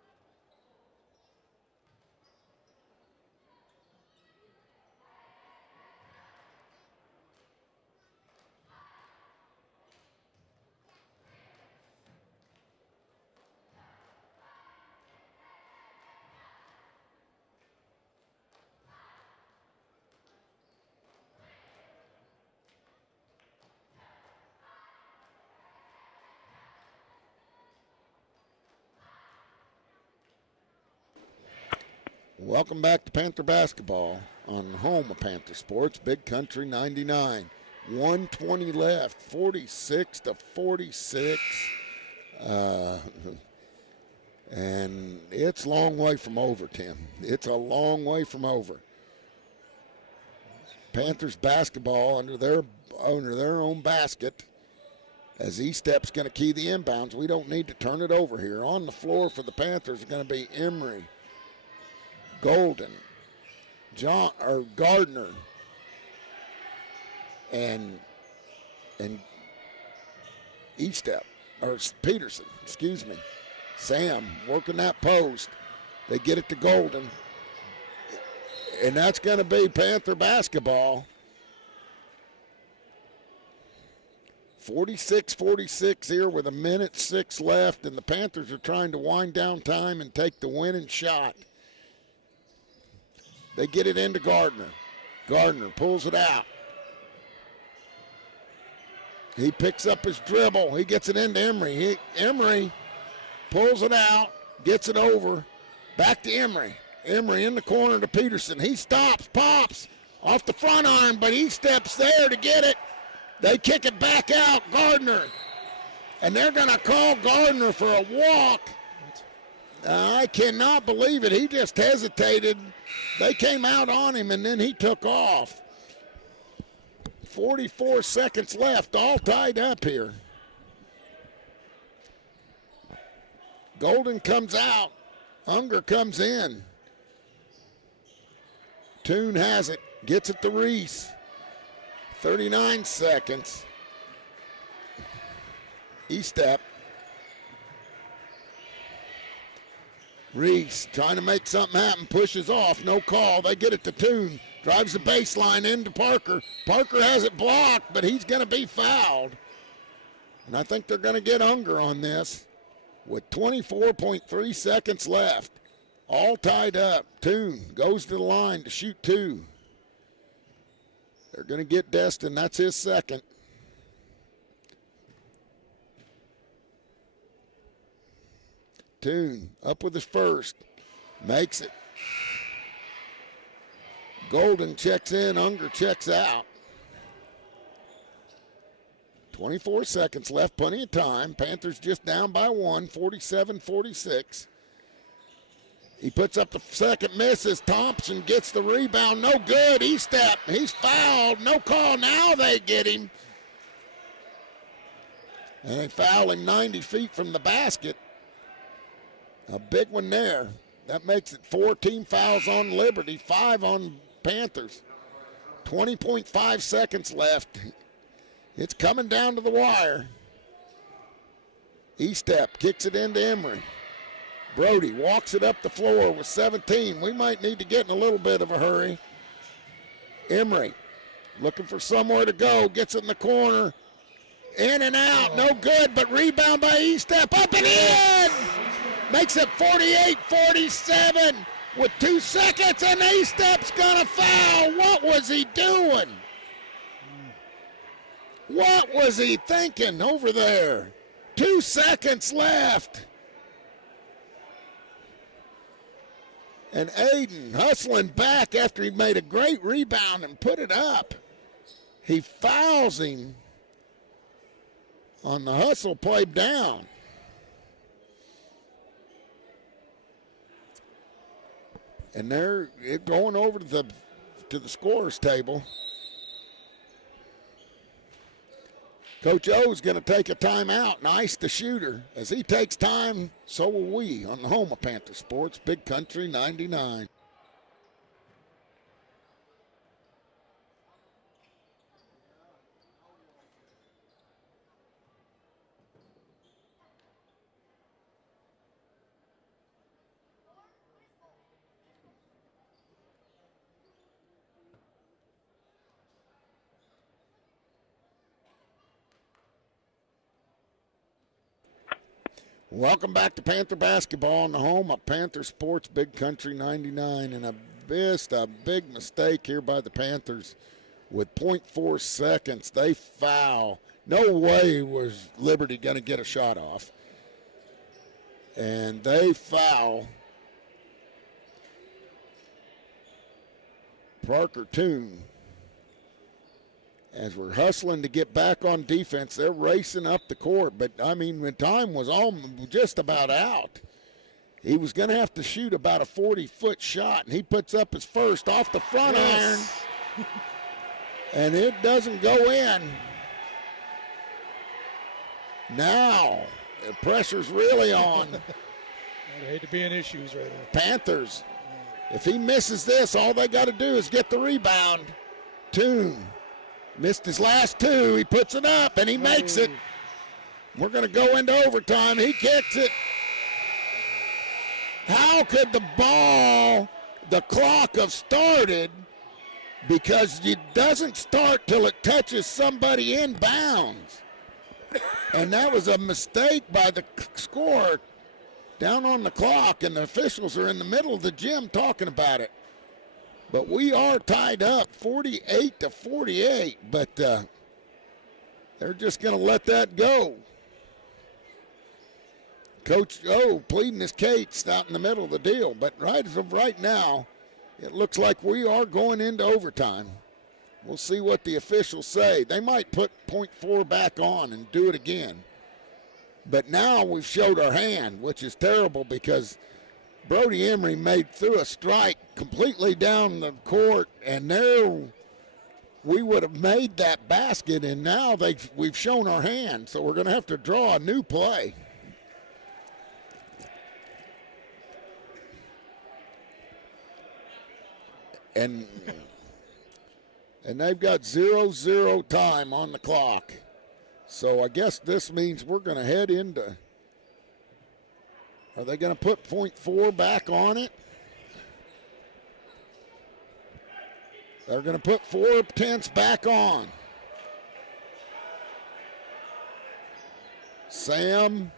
Welcome back to Panther basketball on the home of Panther Sports, Big Country 99. 120 left, 46-46. And it's a long way from over, Tim. It's a long way from over. Panthers basketball under their own basket. As E-Step's going to key the inbounds, we don't need to turn it over here. On the floor for the Panthers is going to be Emery, Golden, Gardner, and E-Step, or Peterson, excuse me. Sam working that post. They get it to Golden. And that's going to be Panther basketball. 46-46 here with 1:06 left, and the Panthers are trying to wind down time and take the winning shot. They get it into Gardner. Gardner pulls it out. He picks up his dribble. He gets it into Emery. Emery pulls it out, gets it over. Back to Emery. Emery in the corner to Peterson. He stops, pops off the front arm, but he steps there to get it. They kick it back out, Gardner. And they're going to call Gardner for a walk. I cannot believe it. He just hesitated. They came out on him, and then he took off. 44 seconds left, all tied up here. Golden comes out. Unger comes in. Toon has it, gets it to Reese. 39 seconds. E-Step. Reese trying to make something happen, pushes off, no call. They get it to Toon, drives the baseline into Parker. Parker has it blocked, but he's going to be fouled. And I think they're going to get Unger on this with 24.3 seconds left. All tied up. Toon goes to the line to shoot two. They're going to get Destin. That's his second. Toon up with his first. Makes it. Golden checks in. Unger checks out. 24 seconds left. Plenty of time. Panthers just down by one. 47-46. He puts up the second, misses. Thompson gets the rebound. No good. E-Step. He's fouled. No call. Now they get him. And they foul him 90 feet from the basket. A big one there. That makes it 4 team fouls on Liberty, 5 on Panthers. 20.5 seconds left. It's coming down to the wire. E-Step kicks it into Emery. Brody walks it up the floor with 17. We might need to get in a little bit of a hurry. Emery looking for somewhere to go. Gets it in the corner. In and out. No good, but rebound by E-Step. Up and in! Makes it 48-47 with 2 seconds, and E-Step's going to foul. What was he doing? What was he thinking over there? 2 seconds left. And Aiden hustling back after he made a great rebound and put it up. He fouls him on the hustle play down. And they're going over to the scorer's table. Coach O's going to take a timeout and ice the shooter. As he takes time, so will we on the home of Panther Sports, Big Country 99. Welcome back to Panther Basketball on the home of Panther Sports, Big Country 99. And a big mistake here by the Panthers with 0.4 seconds. They foul. No way was Liberty going to get a shot off. And they foul Parker Toon. As we're hustling to get back on defense, they're racing up the court. But, I mean, when time was just about out, he was going to have to shoot about a 40-foot shot, and he puts up his first off the front iron, and it doesn't go in. Now, the pressure's really on. I hate to be in issues right now. Panthers, if he misses this, all they got to do is get the rebound. Toon. Missed his last 2. He puts it up, and he makes it. We're going to go into overtime. He kicks it. How could the clock have started? Because it doesn't start till it touches somebody in bounds. And that was a mistake by the scorer down on the clock, and the officials are in the middle of the gym talking about it. But we are tied up 48-48, but they're just going to let that go. Coach O pleading his case out in the middle of the deal. But as of right now, it looks like we are going into overtime. We'll see what the officials say. They might put 0.4 back on and do it again. But now we've showed our hand, which is terrible because Brody Emery made through a strike completely down the court, and there we would have made that basket, and now we've shown our hand, so we're going to have to draw a new play. And they've got 0-0 time on the clock. So I guess this means we're going to head into. Are they going to put 0.4 back on it? They're going to put 4/10 back on. Sam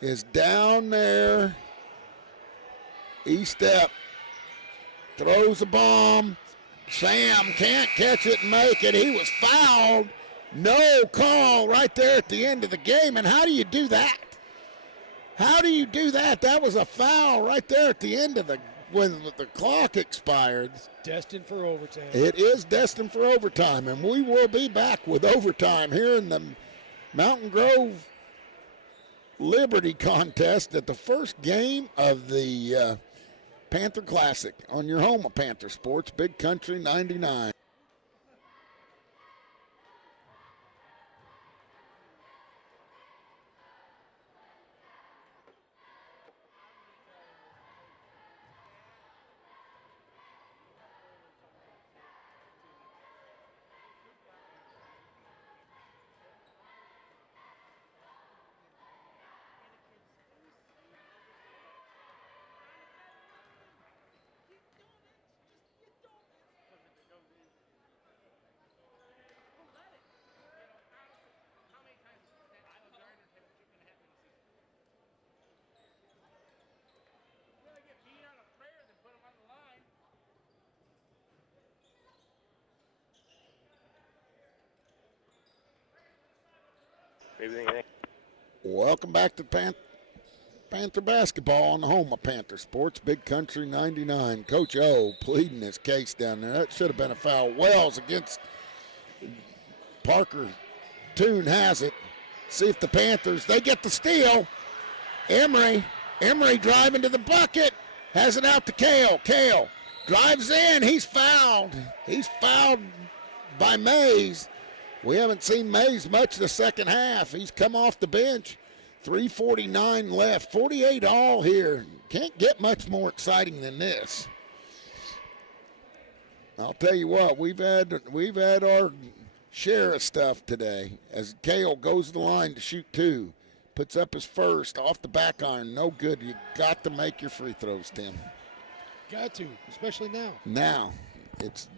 is down there. E-Step throws a bomb. Sam can't catch it and make it. He was fouled. No call right there at the end of the game. And how do you do that? How do you do that? That was a foul right there at the end of when the clock expired. It's destined for overtime. It is destined for overtime, and we will be back with overtime here in the Mountain Grove Liberty contest at the first game of the Panther Classic on your home of Panther Sports, Big Country 99. Welcome back to Panther basketball on the home of Panther Sports, Big Country 99. Coach O pleading his case down there. That should have been a foul. Wells against Parker. Toon has it. See if the Panthers, they get the steal. Emery driving to the bucket. Has it out to Kale. Kale drives in. He's fouled. He's fouled by Mays. We haven't seen Mays much the second half. He's come off the bench. 3:49 left. 48 all here. Can't get much more exciting than this. I'll tell you what, we've had our share of stuff today as Kale goes to the line to shoot two. Puts up his first off the back iron. No good. You got to make your free throws, Tim. Got to, especially now. Now, it's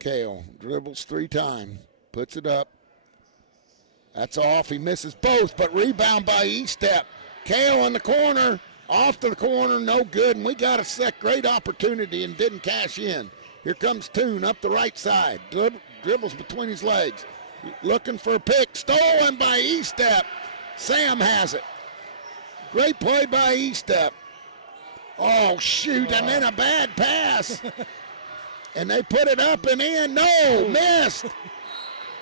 Kale. Dribbles 3 times. Puts it up. That's off. He misses both, but rebound by E-Step. Kale in the corner. Off to the corner. No good. And we got a great opportunity and didn't cash in. Here comes Toon up the right side. Dribbles between his legs. Looking for a pick. Stolen by E-Step. Sam has it. Great play by E-Step. Oh, shoot. And then a bad pass. And they put it up and in. No, missed.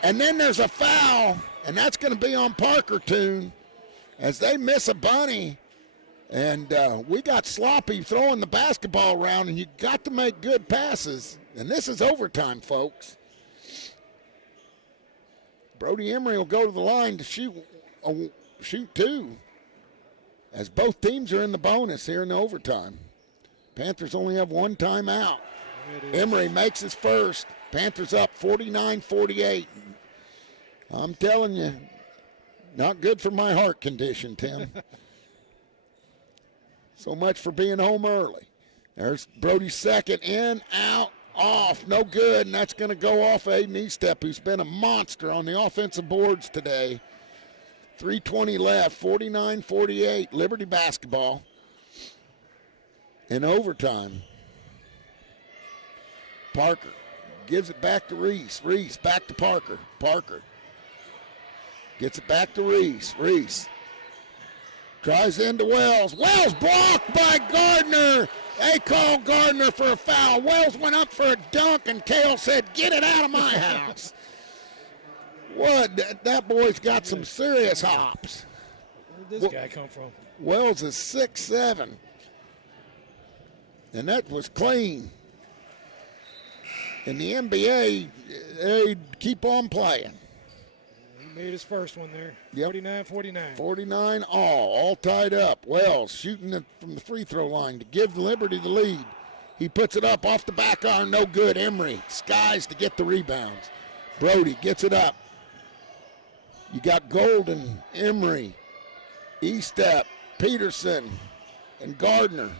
And then there's a foul. And that's going to be on Parker Toon as they miss a bunny. And we got sloppy throwing the basketball around, and you got to make good passes. And this is overtime, folks. Brody Emery will go to the line to shoot two, as both teams are in the bonus here in the overtime. Panthers only have 1 timeout. Emery makes his first. Panthers up 49-48. I'm telling you, not good for my heart condition, Tim. So much for being home early. There's Brody's second. In, out, off. No good, and that's going to go off Aiden E-Step, who's been a monster on the offensive boards today. 3:20 left, 49-48. Liberty basketball in overtime. Parker gives it back to Reese. Reese back to Parker. Parker gets it back to Reese. Reese drives into Wells. Wells blocked by Gardner. They called Gardner for a foul. Wells went up for a dunk, and Kale said, "Get it out of my house." What? That boy's got some serious hops. Where'd this guy come from? Wells is 6'7", and that was clean. In the NBA, they keep on playing. He made his first one there. Yep. 49-49. 49 all tied up. Wells shooting from the free throw line to give Liberty the lead. He puts it up off the back iron, no good. Emery skies to get the rebounds. Brody gets it up. You got Golden, Emery, E-Step, Peterson, and Gardner.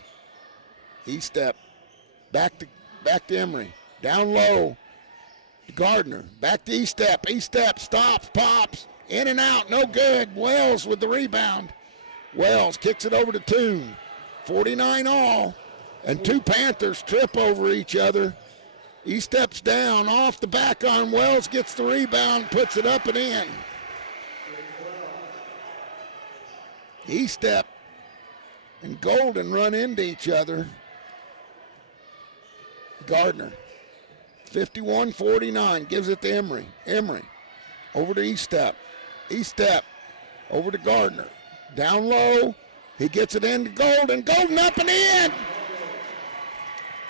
E-Step back to Emery. Down low to Gardner. Back to E-Step. E-Step stops, pops, in and out, no good. Wells with the rebound. Wells kicks it over to Toon. 49 all. And 2 Panthers trip over each other. E-Step's down off the back arm. Wells gets the rebound, puts it up and in. E-Step and Golden run into each other. Gardner. 51-49, gives it to Emery. Emery over to E-Step. E-Step over to Gardner. Down low, he gets it into Golden. Golden up and in.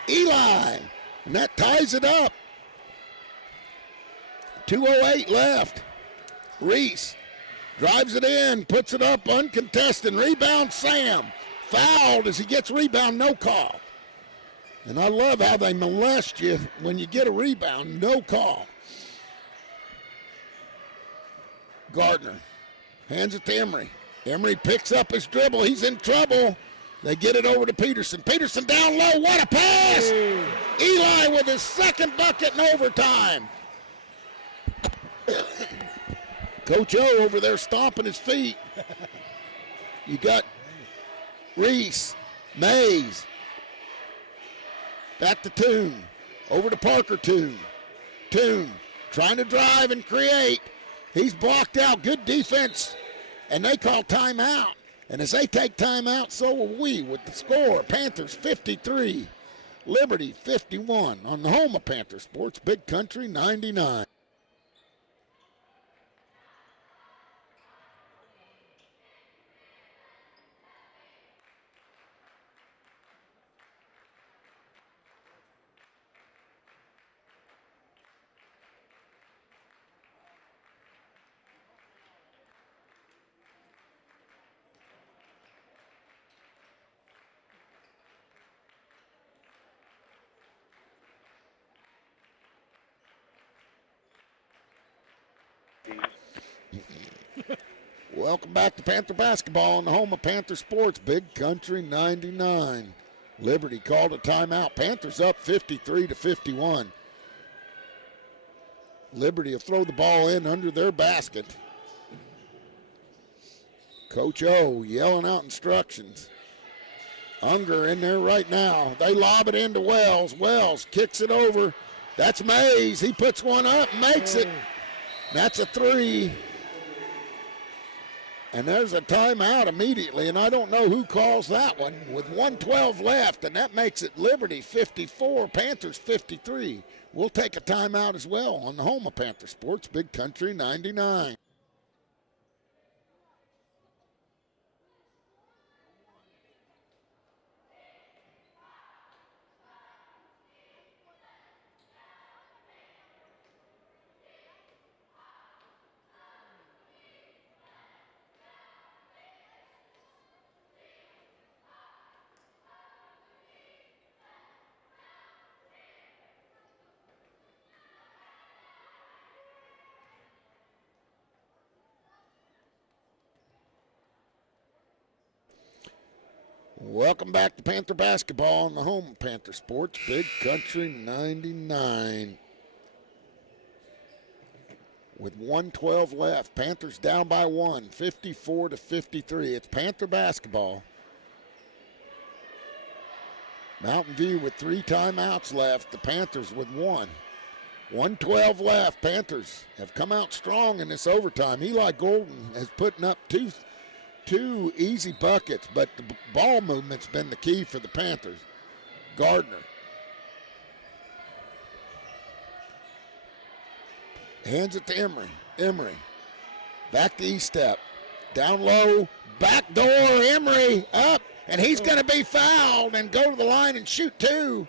Eli, and that ties it up. 2:08 left. Reese drives it in, puts it up uncontested. Rebound Sam. Fouled as he gets rebound, no call. And I love how they molest you when you get a rebound, no call. Gardner hands it to Emery. Emery picks up his dribble. He's in trouble. They get it over to Peterson. Peterson down low. What a pass! Hey. Eli with his second bucket in overtime. Coach O over there stomping his feet. You got Reese, Mays. Back to Toon. Over to Parker Toon. Toon trying to drive and create. He's blocked out. Good defense. And they call timeout. And as they take timeout, so will we with the score. Panthers 53, Liberty 51 on the home of Panther Sports, Big Country 99. Welcome back to Panther Basketball on the home of Panther Sports, Big Country 99. Liberty called a timeout. Panthers up 53-51. Liberty will throw the ball in under their basket. Coach O yelling out instructions. Unger in there right now. They lob it into Wells. Wells kicks it over. That's Mays. He puts one up, makes it. That's a three. And there's a timeout immediately, and I don't know who calls that one with 1:12 left, and that makes it Liberty 54, Panthers 53. We'll take a timeout as well on the home of Panther Sports, Big Country 99. Welcome back to Panther Basketball on the home of Panther Sports, Big Country 99. With 1:12 left, Panthers down by one, 54-53. It's Panther Basketball. Mountain View with 3 timeouts left, the Panthers with 1. 1:12 left, Panthers have come out strong in this overtime. Eli Golden has putting up two easy buckets, but the ball movement's been the key for the Panthers. Gardner. Hands it to Emery. Emery. Back to E-step. Down low. Back door. Emery up. And he's going to be fouled and go to the line and shoot 2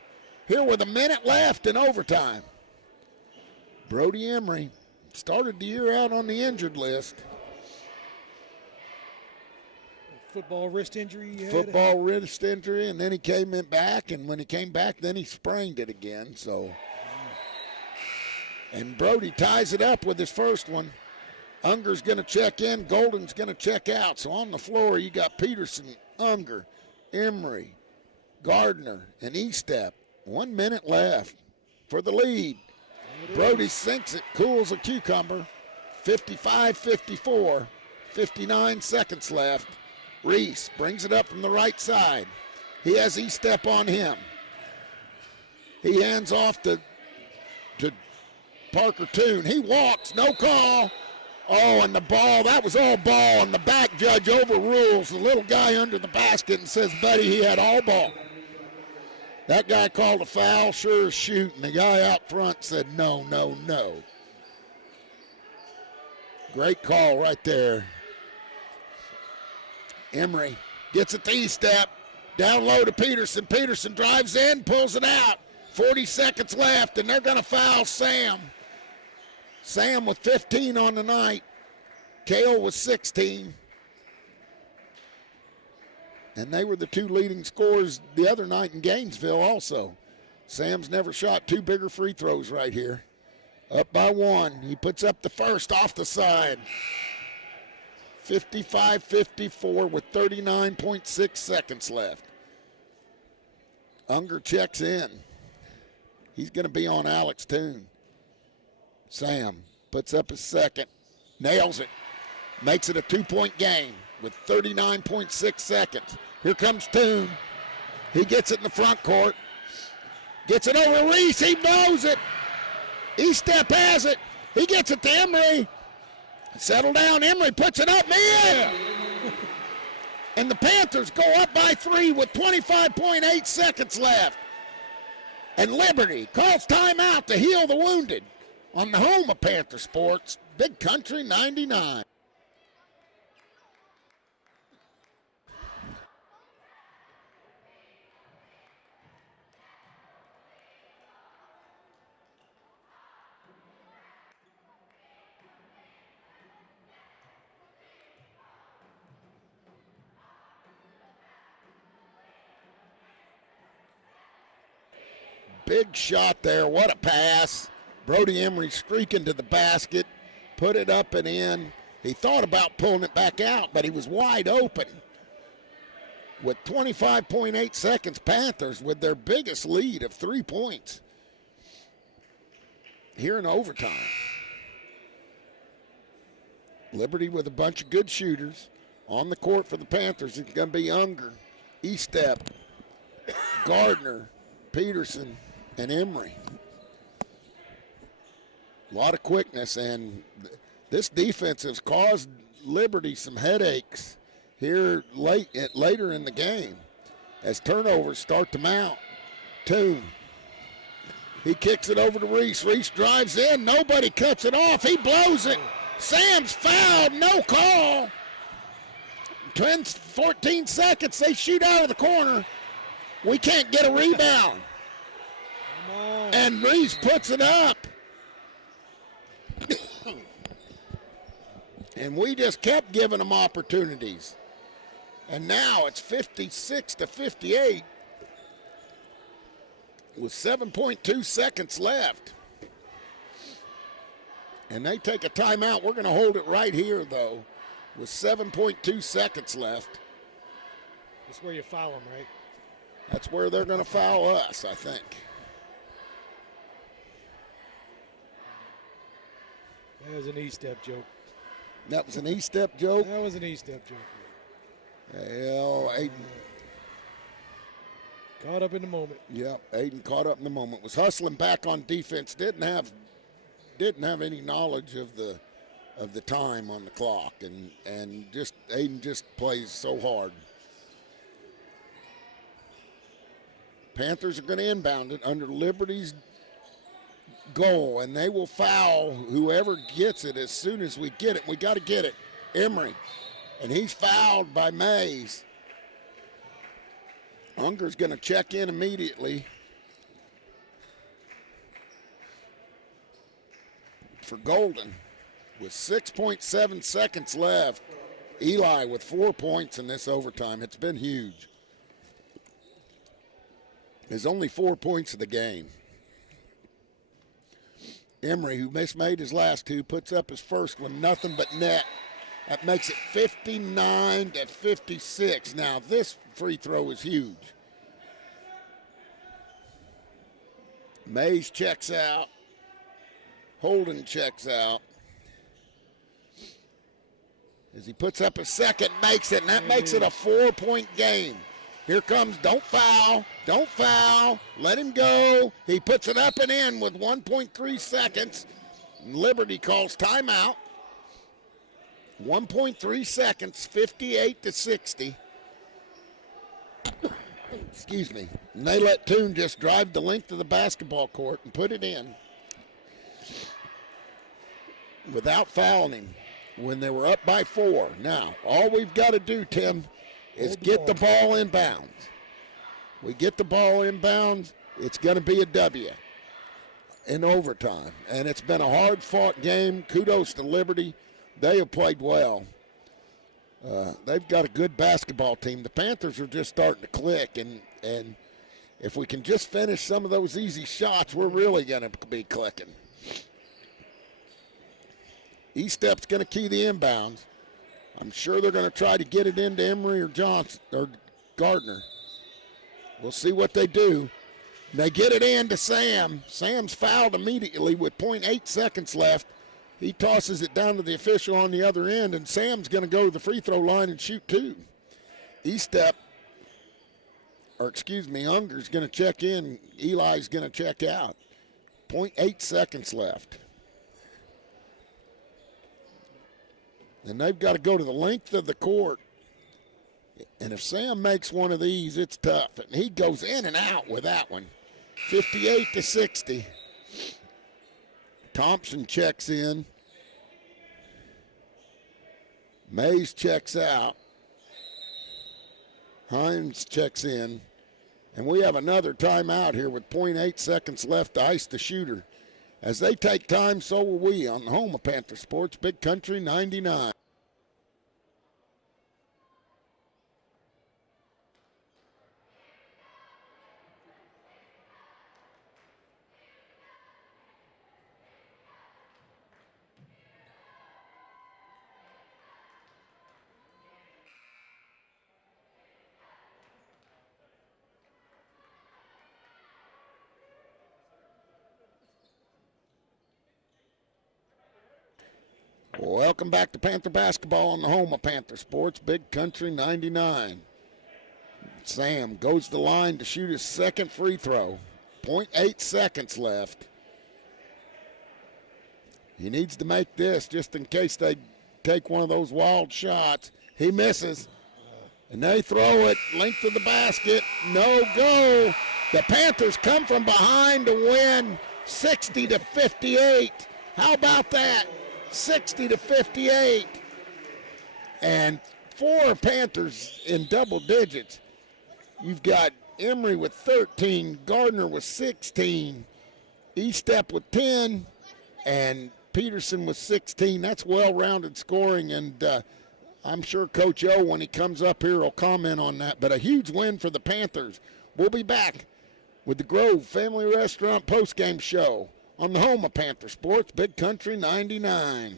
here with a minute left in overtime. Brody Emery started the year out on the injured list. Football wrist injury. Football wrist injury, and then he came in back, and when he came back, then he sprained it again. So, and Brody ties it up with his first one. Unger's going to check in. Golden's going to check out. So on the floor, you got Peterson, Unger, Emery, Gardner, and E-step. 1 minute left for the lead. Brody sinks it, cools a cucumber. 55-54, 59 seconds left. Reese brings it up from the right side. He has E-step on him. He hands off to Parker Toon. He walks, no call. Oh, and the ball, that was all ball, and the back judge overrules the little guy under the basket and says, buddy, he had all ball. That guy called a foul, sure as shooting. The guy out front said, no, no, no. Great call right there. Emery gets it to E-step. Down low to Peterson. Peterson drives in, pulls it out. 40 seconds left, and they're going to foul Sam. Sam with 15 on the night. Cale with 16. And they were the 2 leading scorers the other night in Gainesville also. Sam's never shot 2 bigger free throws right here. Up by 1. He puts up the first off the side. 55-54 with 39.6 seconds left. Unger checks in. He's going to be on Alex Toon. Sam puts up his second. Nails it. Makes it a 2-point game with 39.6 seconds. Here comes Toon. He gets it in the front court. Gets it over Reese. He blows it. E-step has it. He gets it to Emery. Settle down. Emery puts it up. Man! And the Panthers go up by 3 with 25.8 seconds left. And Liberty calls timeout to heal the wounded on the home of Panther Sports, Big Country 99. Big shot there. What a pass. Brody Emery streaking to the basket, put it up and in. He thought about pulling it back out, but he was wide open. With 25.8 seconds, Panthers with their biggest lead of 3 points here in overtime. Liberty with a bunch of good shooters. On the court for the Panthers, it's going to be Unger, Estep, Gardner, Peterson, and Emery. A lot of quickness, and this defense has caused Liberty some headaches here later in the game as turnovers start to mount. Toon. He kicks it over to Reese. Reese drives in. Nobody cuts it off. He blows it. Sam's fouled. No call. 14 seconds. They shoot out of the corner. We can't get a rebound. And Reese puts it up. And we just kept giving them opportunities. And now it's 56-58 with 7.2 seconds left. And they take a timeout. We're going to hold it right here, though, with 7.2 seconds left. That's where you foul them, right? That's where they're going to foul us, I think. That was an E-step joke. That was an E-step joke? That was an E-step joke. Hell, Aiden. Caught up in the moment. Yep, Aiden caught up in the moment. Was hustling back on defense. Didn't have any knowledge of the time on the clock, and just Aiden just plays so hard. Panthers are going to inbound it under Liberty's goal, and they will foul whoever gets it as soon as we get it. We got to get it. Emery, and he's fouled by Mays. Unger's going to check in immediately for Golden with 6.7 seconds left. Eli with 4 points in this overtime. It's been huge. There's only 4 points of the game. Emery, who made his last two, puts up his first one, nothing but net. That makes it 59-56. Now, this free throw is huge. Mays checks out. Holden checks out. As he puts up a second, makes it, and that makes it a 4-point game. Here comes, don't foul, let him go. He puts it up and in with 1.3 seconds. Liberty calls timeout. 1.3 seconds, 58-60. Excuse me. And they let Toon just drive the length of the basketball court and put it in without fouling him when they were up by 4. Now, all we've got to do, Tim, is get the ball inbounds. We get the ball inbounds, it's going to be a W in overtime. And it's been a hard-fought game. Kudos to Liberty. They have played well. They've got a good basketball team. The Panthers are just starting to click, and if we can just finish some of those easy shots, we're really going to be clicking. E-Step's going to key the inbounds. I'm sure they're going to try to get it into Emery or Johnson or Gardner. We'll see what they do. They get it in to Sam. Sam's fouled immediately with 0.8 seconds left. He tosses it down to the official on the other end, and Sam's going to go to the free throw line and shoot 2. Unger's going to check in. Eli's going to check out. 0.8 seconds left. And they've got to go to the length of the court. And if Sam makes one of these, it's tough. And he goes in and out with that one. 58-60. Thompson checks in. Mays checks out. Hines checks in. And we have another timeout here with 0.8 seconds left to ice the shooter. As they take time, so will we on the home of Panther Sports, Big Country 99. Welcome back to Panther Basketball on the home of Panther Sports, Big Country 99. Sam goes to the line to shoot his second free throw. 0.8 seconds left. He needs to make this just in case they take one of those wild shots. He misses. And they throw it, length of the basket, no go. The Panthers come from behind to win 60-58. How about that? 60-58. And 4 Panthers in double digits. You've got Emory with 13, Gardner with 16, Estep with 10, and Peterson with 16. That's well-rounded scoring, and I'm sure Coach O, when he comes up here, will comment on that. But a huge win for the Panthers. We'll be back with the Grove Family Restaurant postgame show on the home of Panther Sports, Big Country 99.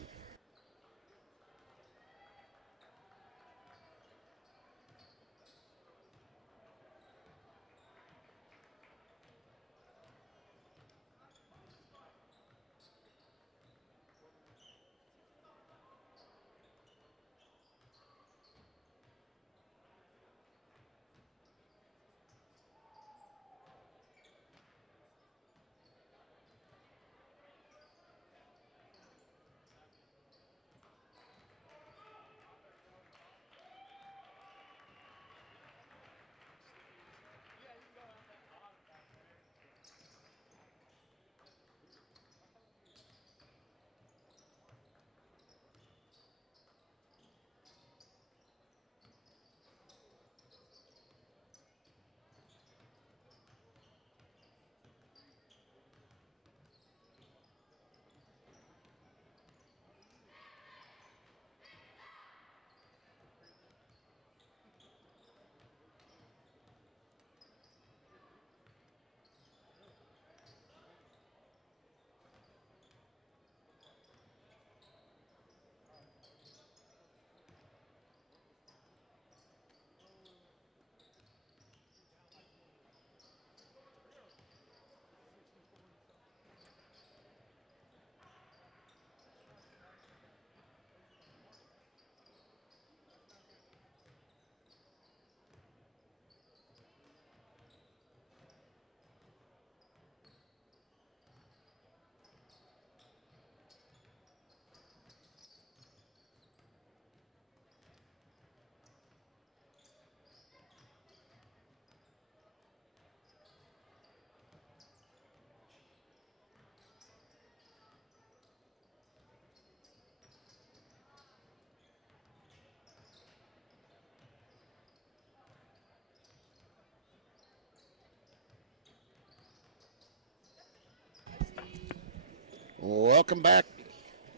Welcome back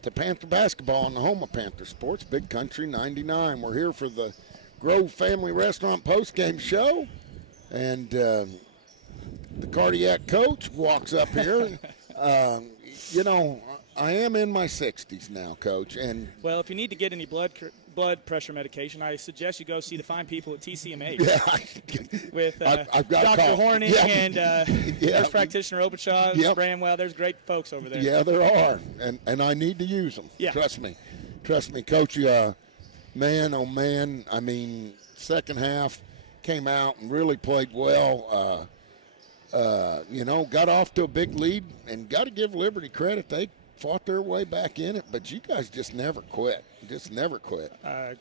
to Panther Basketball on the home of Panther Sports, Big Country 99. We're here for the Grove Family Restaurant postgame show, and the cardiac coach walks up here. You know, I am in my 60s now, Coach, and well, if you need to get any blood pressure medication, I suggest you go see the fine people at TCMH. yeah, with I've got Dr. Horning and yeah. nurse practitioner Obashaw, Yep. Bramwell. There's great folks over there. Yeah, there are, and I need to use them. Yeah. Trust me, Coach. Man, oh man, I mean, second half came out and really played well. You know, got off to a big lead, and got to give Liberty credit. fought their way back in it, but you guys just never quit. Just never quit.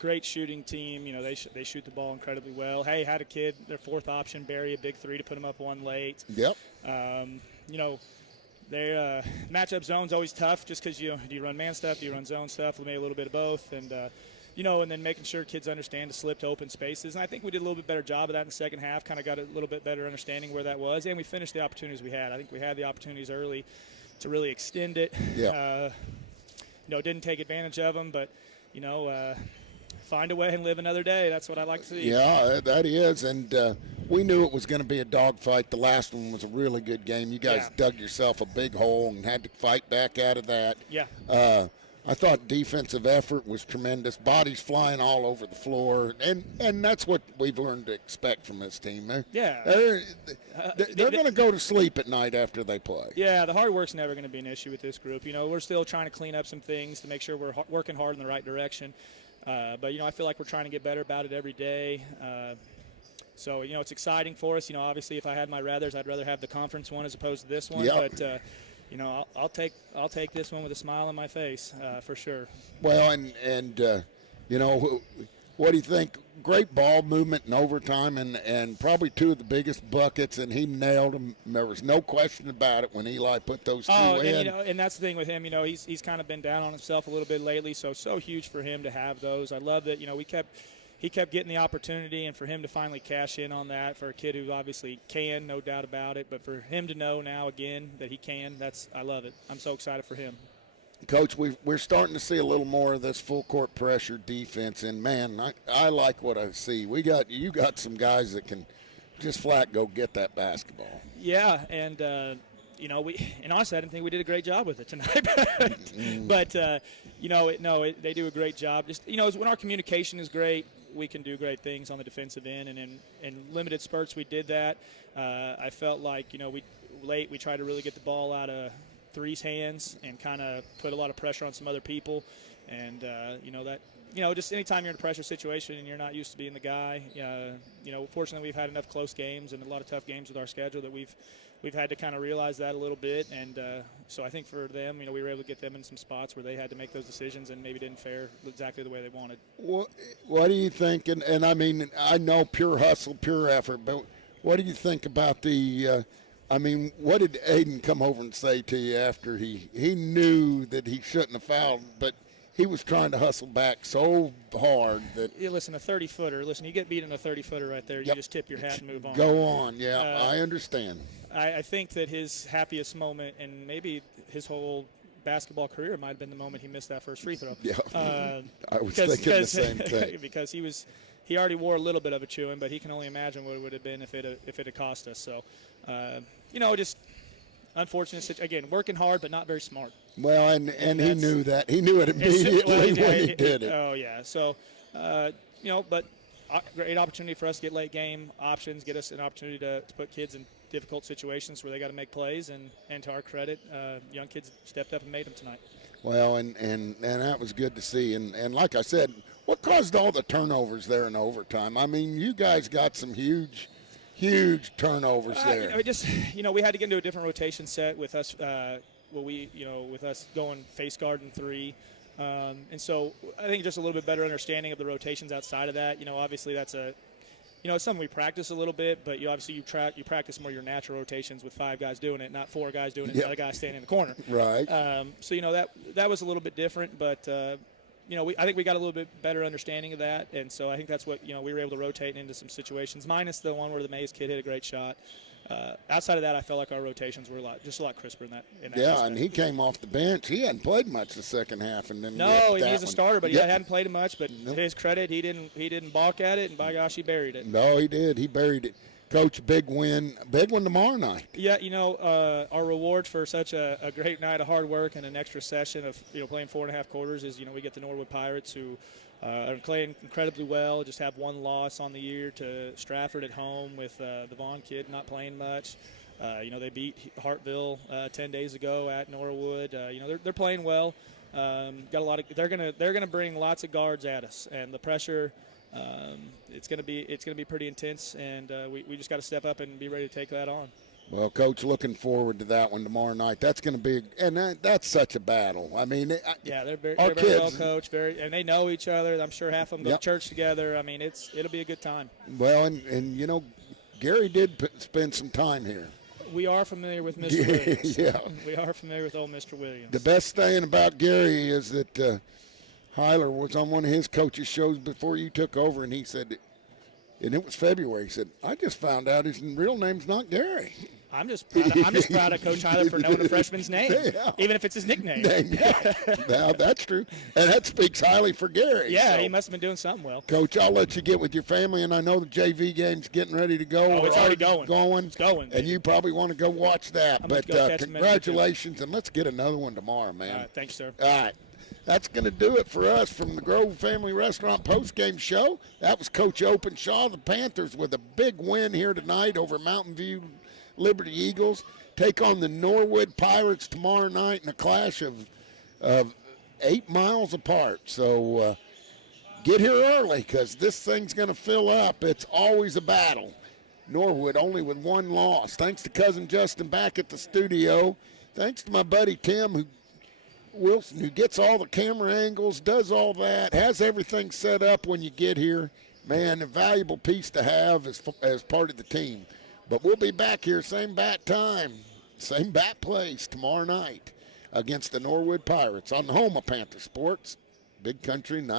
Great shooting team. You know, they shoot the ball incredibly well. Hey, had a kid, their fourth option, bury a big three to put them up one late. Yep. You know, their matchup zone's always tough just because do you run man stuff, do you run zone stuff, maybe a little bit of both. And, you know, and then making sure kids understand to slip to open spaces. And I think we did a little bit better job of that in the second half, kind of got a little bit better understanding where that was. And we finished the opportunities we had. I think we had the opportunities early to really extend it. Yeah. You know, didn't take advantage of them, but, you know, find a way and live another day. That's what I like to see. Yeah, that is. And we knew it was going to be a dogfight. The last one was a really good game. You guys dug yourself a big hole and had to fight back out of that. Yeah. I thought defensive effort was tremendous. Bodies flying all over the floor, and that's what we've learned to expect from this team. They're going to go to sleep at night after they play. Yeah, the hard work's never going to be an issue with this group. You know, we're still trying to clean up some things to make sure we're working hard in the right direction. But, you know, I feel like we're trying to get better about it every day. So, you know, it's exciting for us. You know, obviously if I had my rathers, I'd rather have the conference one as opposed to this one. Yep. But, you know, I'll take this one with a smile on my face for sure. Well, and you know, what do you think? Great ball movement in overtime, and probably two of the biggest buckets, and he nailed them. There was no question about it when Eli put those two in. And, you know, and that's the thing with him. You know, he's kind of been down on himself a little bit lately, so huge for him to have those. I love that. You know, he kept getting the opportunity, and for him to finally cash in on that for a kid who obviously can, no doubt about it, but for him to know now again that he can, I love it. I'm so excited for him. Coach, we're starting to see a little more of this full court pressure defense, and man, I like what I see. You got some guys that can just flat go get that basketball. Yeah, and you know, and honestly, I didn't think we did a great job with it tonight. But you know, they do a great job. Just, you know, when our communication is great, we can do great things on the defensive end, and in limited spurts we did that. I felt like, you know, we tried to really get the ball out of Three's hands and kind of put a lot of pressure on some other people, and you know, that, you know, just anytime you're in a pressure situation and you're not used to being the guy, you know, fortunately we've had enough close games and a lot of tough games with our schedule that we've had to kind of realize that a little bit, and so I think for them, you know, we were able to get them in some spots where they had to make those decisions and maybe didn't fare exactly the way they wanted. What do you think? And I mean, I know pure hustle, pure effort, but what do you think about the I mean, what did Aiden come over and say to you after he knew that he shouldn't have fouled, but he was trying to hustle back so hard that – Listen, a 30-footer. Listen, you get beat in a 30-footer right there. You just tip your hat and move on. Go on. Yeah, I understand. I think that his happiest moment, and maybe his whole basketball career, might have been the moment he missed that first free throw. Yeah, I was thinking the same thing. Because he already wore a little bit of a chewing, but he can only imagine what it would have been if it had cost us. So, you know, just unfortunate. Again, working hard, but not very smart. Well, and he knew that. He knew it immediately when he did it. Oh, yeah. So, you know, but great opportunity for us to get late game options, get us an opportunity to put kids in difficult situations where they got to make plays. And to our credit, young kids stepped up and made them tonight. Well, and that was good to see. And like I said, what caused all the turnovers there in overtime? I mean, you guys got some huge turnovers there. You know, we had to get into a different rotation set with us. With us going face guard and three. And so I think just a little bit better understanding of the rotations outside of that. You know, obviously that's it's something we practice a little bit, but you practice more your natural rotations with 5 guys doing it, not 4 guys doing it, and another guy standing in the corner. Right. So, you know, that was a little bit different, but, you know, I think we got a little bit better understanding of that, and so I think that's what, you know, we were able to rotate into some situations, minus the one where the Mays kid hit a great shot. Outside of that, I felt like our rotations were a lot crisper in that yeah, aspect. and he came off the bench. He hadn't played much the second half, and then he's a starter, but he hadn't played much. But to his credit, he didn't balk at it, and by gosh, he buried it. No, he did. He buried it. Coach, big win tomorrow night. Yeah, you know, our reward for such a great night of hard work and an extra session of, you know, playing 4.5 quarters is, you know, we get the Norwood Pirates, who are playing incredibly well. Just have one loss on the year to Stratford at home with the Vaughn kid not playing much. You know, they beat Hartville 10 days ago at Norwood. You know, they're playing well. Got a lot of. They're gonna bring lots of guards at us, and the pressure. It's gonna be pretty intense, and we just got to step up and be ready to take that on. Well, Coach, looking forward to that one tomorrow night. That's going to be, and that's such a battle. I mean, Yeah, they're very, our they're very well kids- coached, and they know each other. I'm sure half of them go Yep. to church together. I mean, it'll be a good time. well, and you know, Gary did spend some time here. We are familiar with Mr. Williams. Yeah. We are familiar with old Mr. Williams. The best thing about Gary is that Hyler was on one of his coaches' shows before you took over, and he said, and it was February. He said, "I just found out his real name's not Gary." I'm just proud of Coach Hyler for knowing a freshman's name, Yeah. even if it's his nickname. Now that's true, and that speaks highly for Gary. Yeah, so. he must have been doing something well. Coach, I'll let you get with your family, and I know the JV game's getting ready to go. Oh, it's We're already going. Going. It's going, And baby. you probably want to go watch that. I'm gonna But go catch 'em at YouTube. congratulations, and let's get another one tomorrow, man. All right, thanks, sir. All right. That's going to do it for us from the Grove Family Restaurant postgame show. That was Coach Openshaw. The Panthers with a big win here tonight over Mountain View Liberty Eagles. Take on the Norwood Pirates tomorrow night in a clash of 8 miles apart. So get here early because this thing's going to fill up. It's always a battle. Norwood only with one loss. Thanks to Cousin Justin back at the studio. Thanks to my buddy Tim Wilson, who gets all the camera angles, does all that, has everything set up when you get here. Man, a valuable piece to have as part of the team. But we'll be back here, same bat time, same bat place tomorrow night against the Norwood Pirates on the home of Panther Sports, Big Country 9.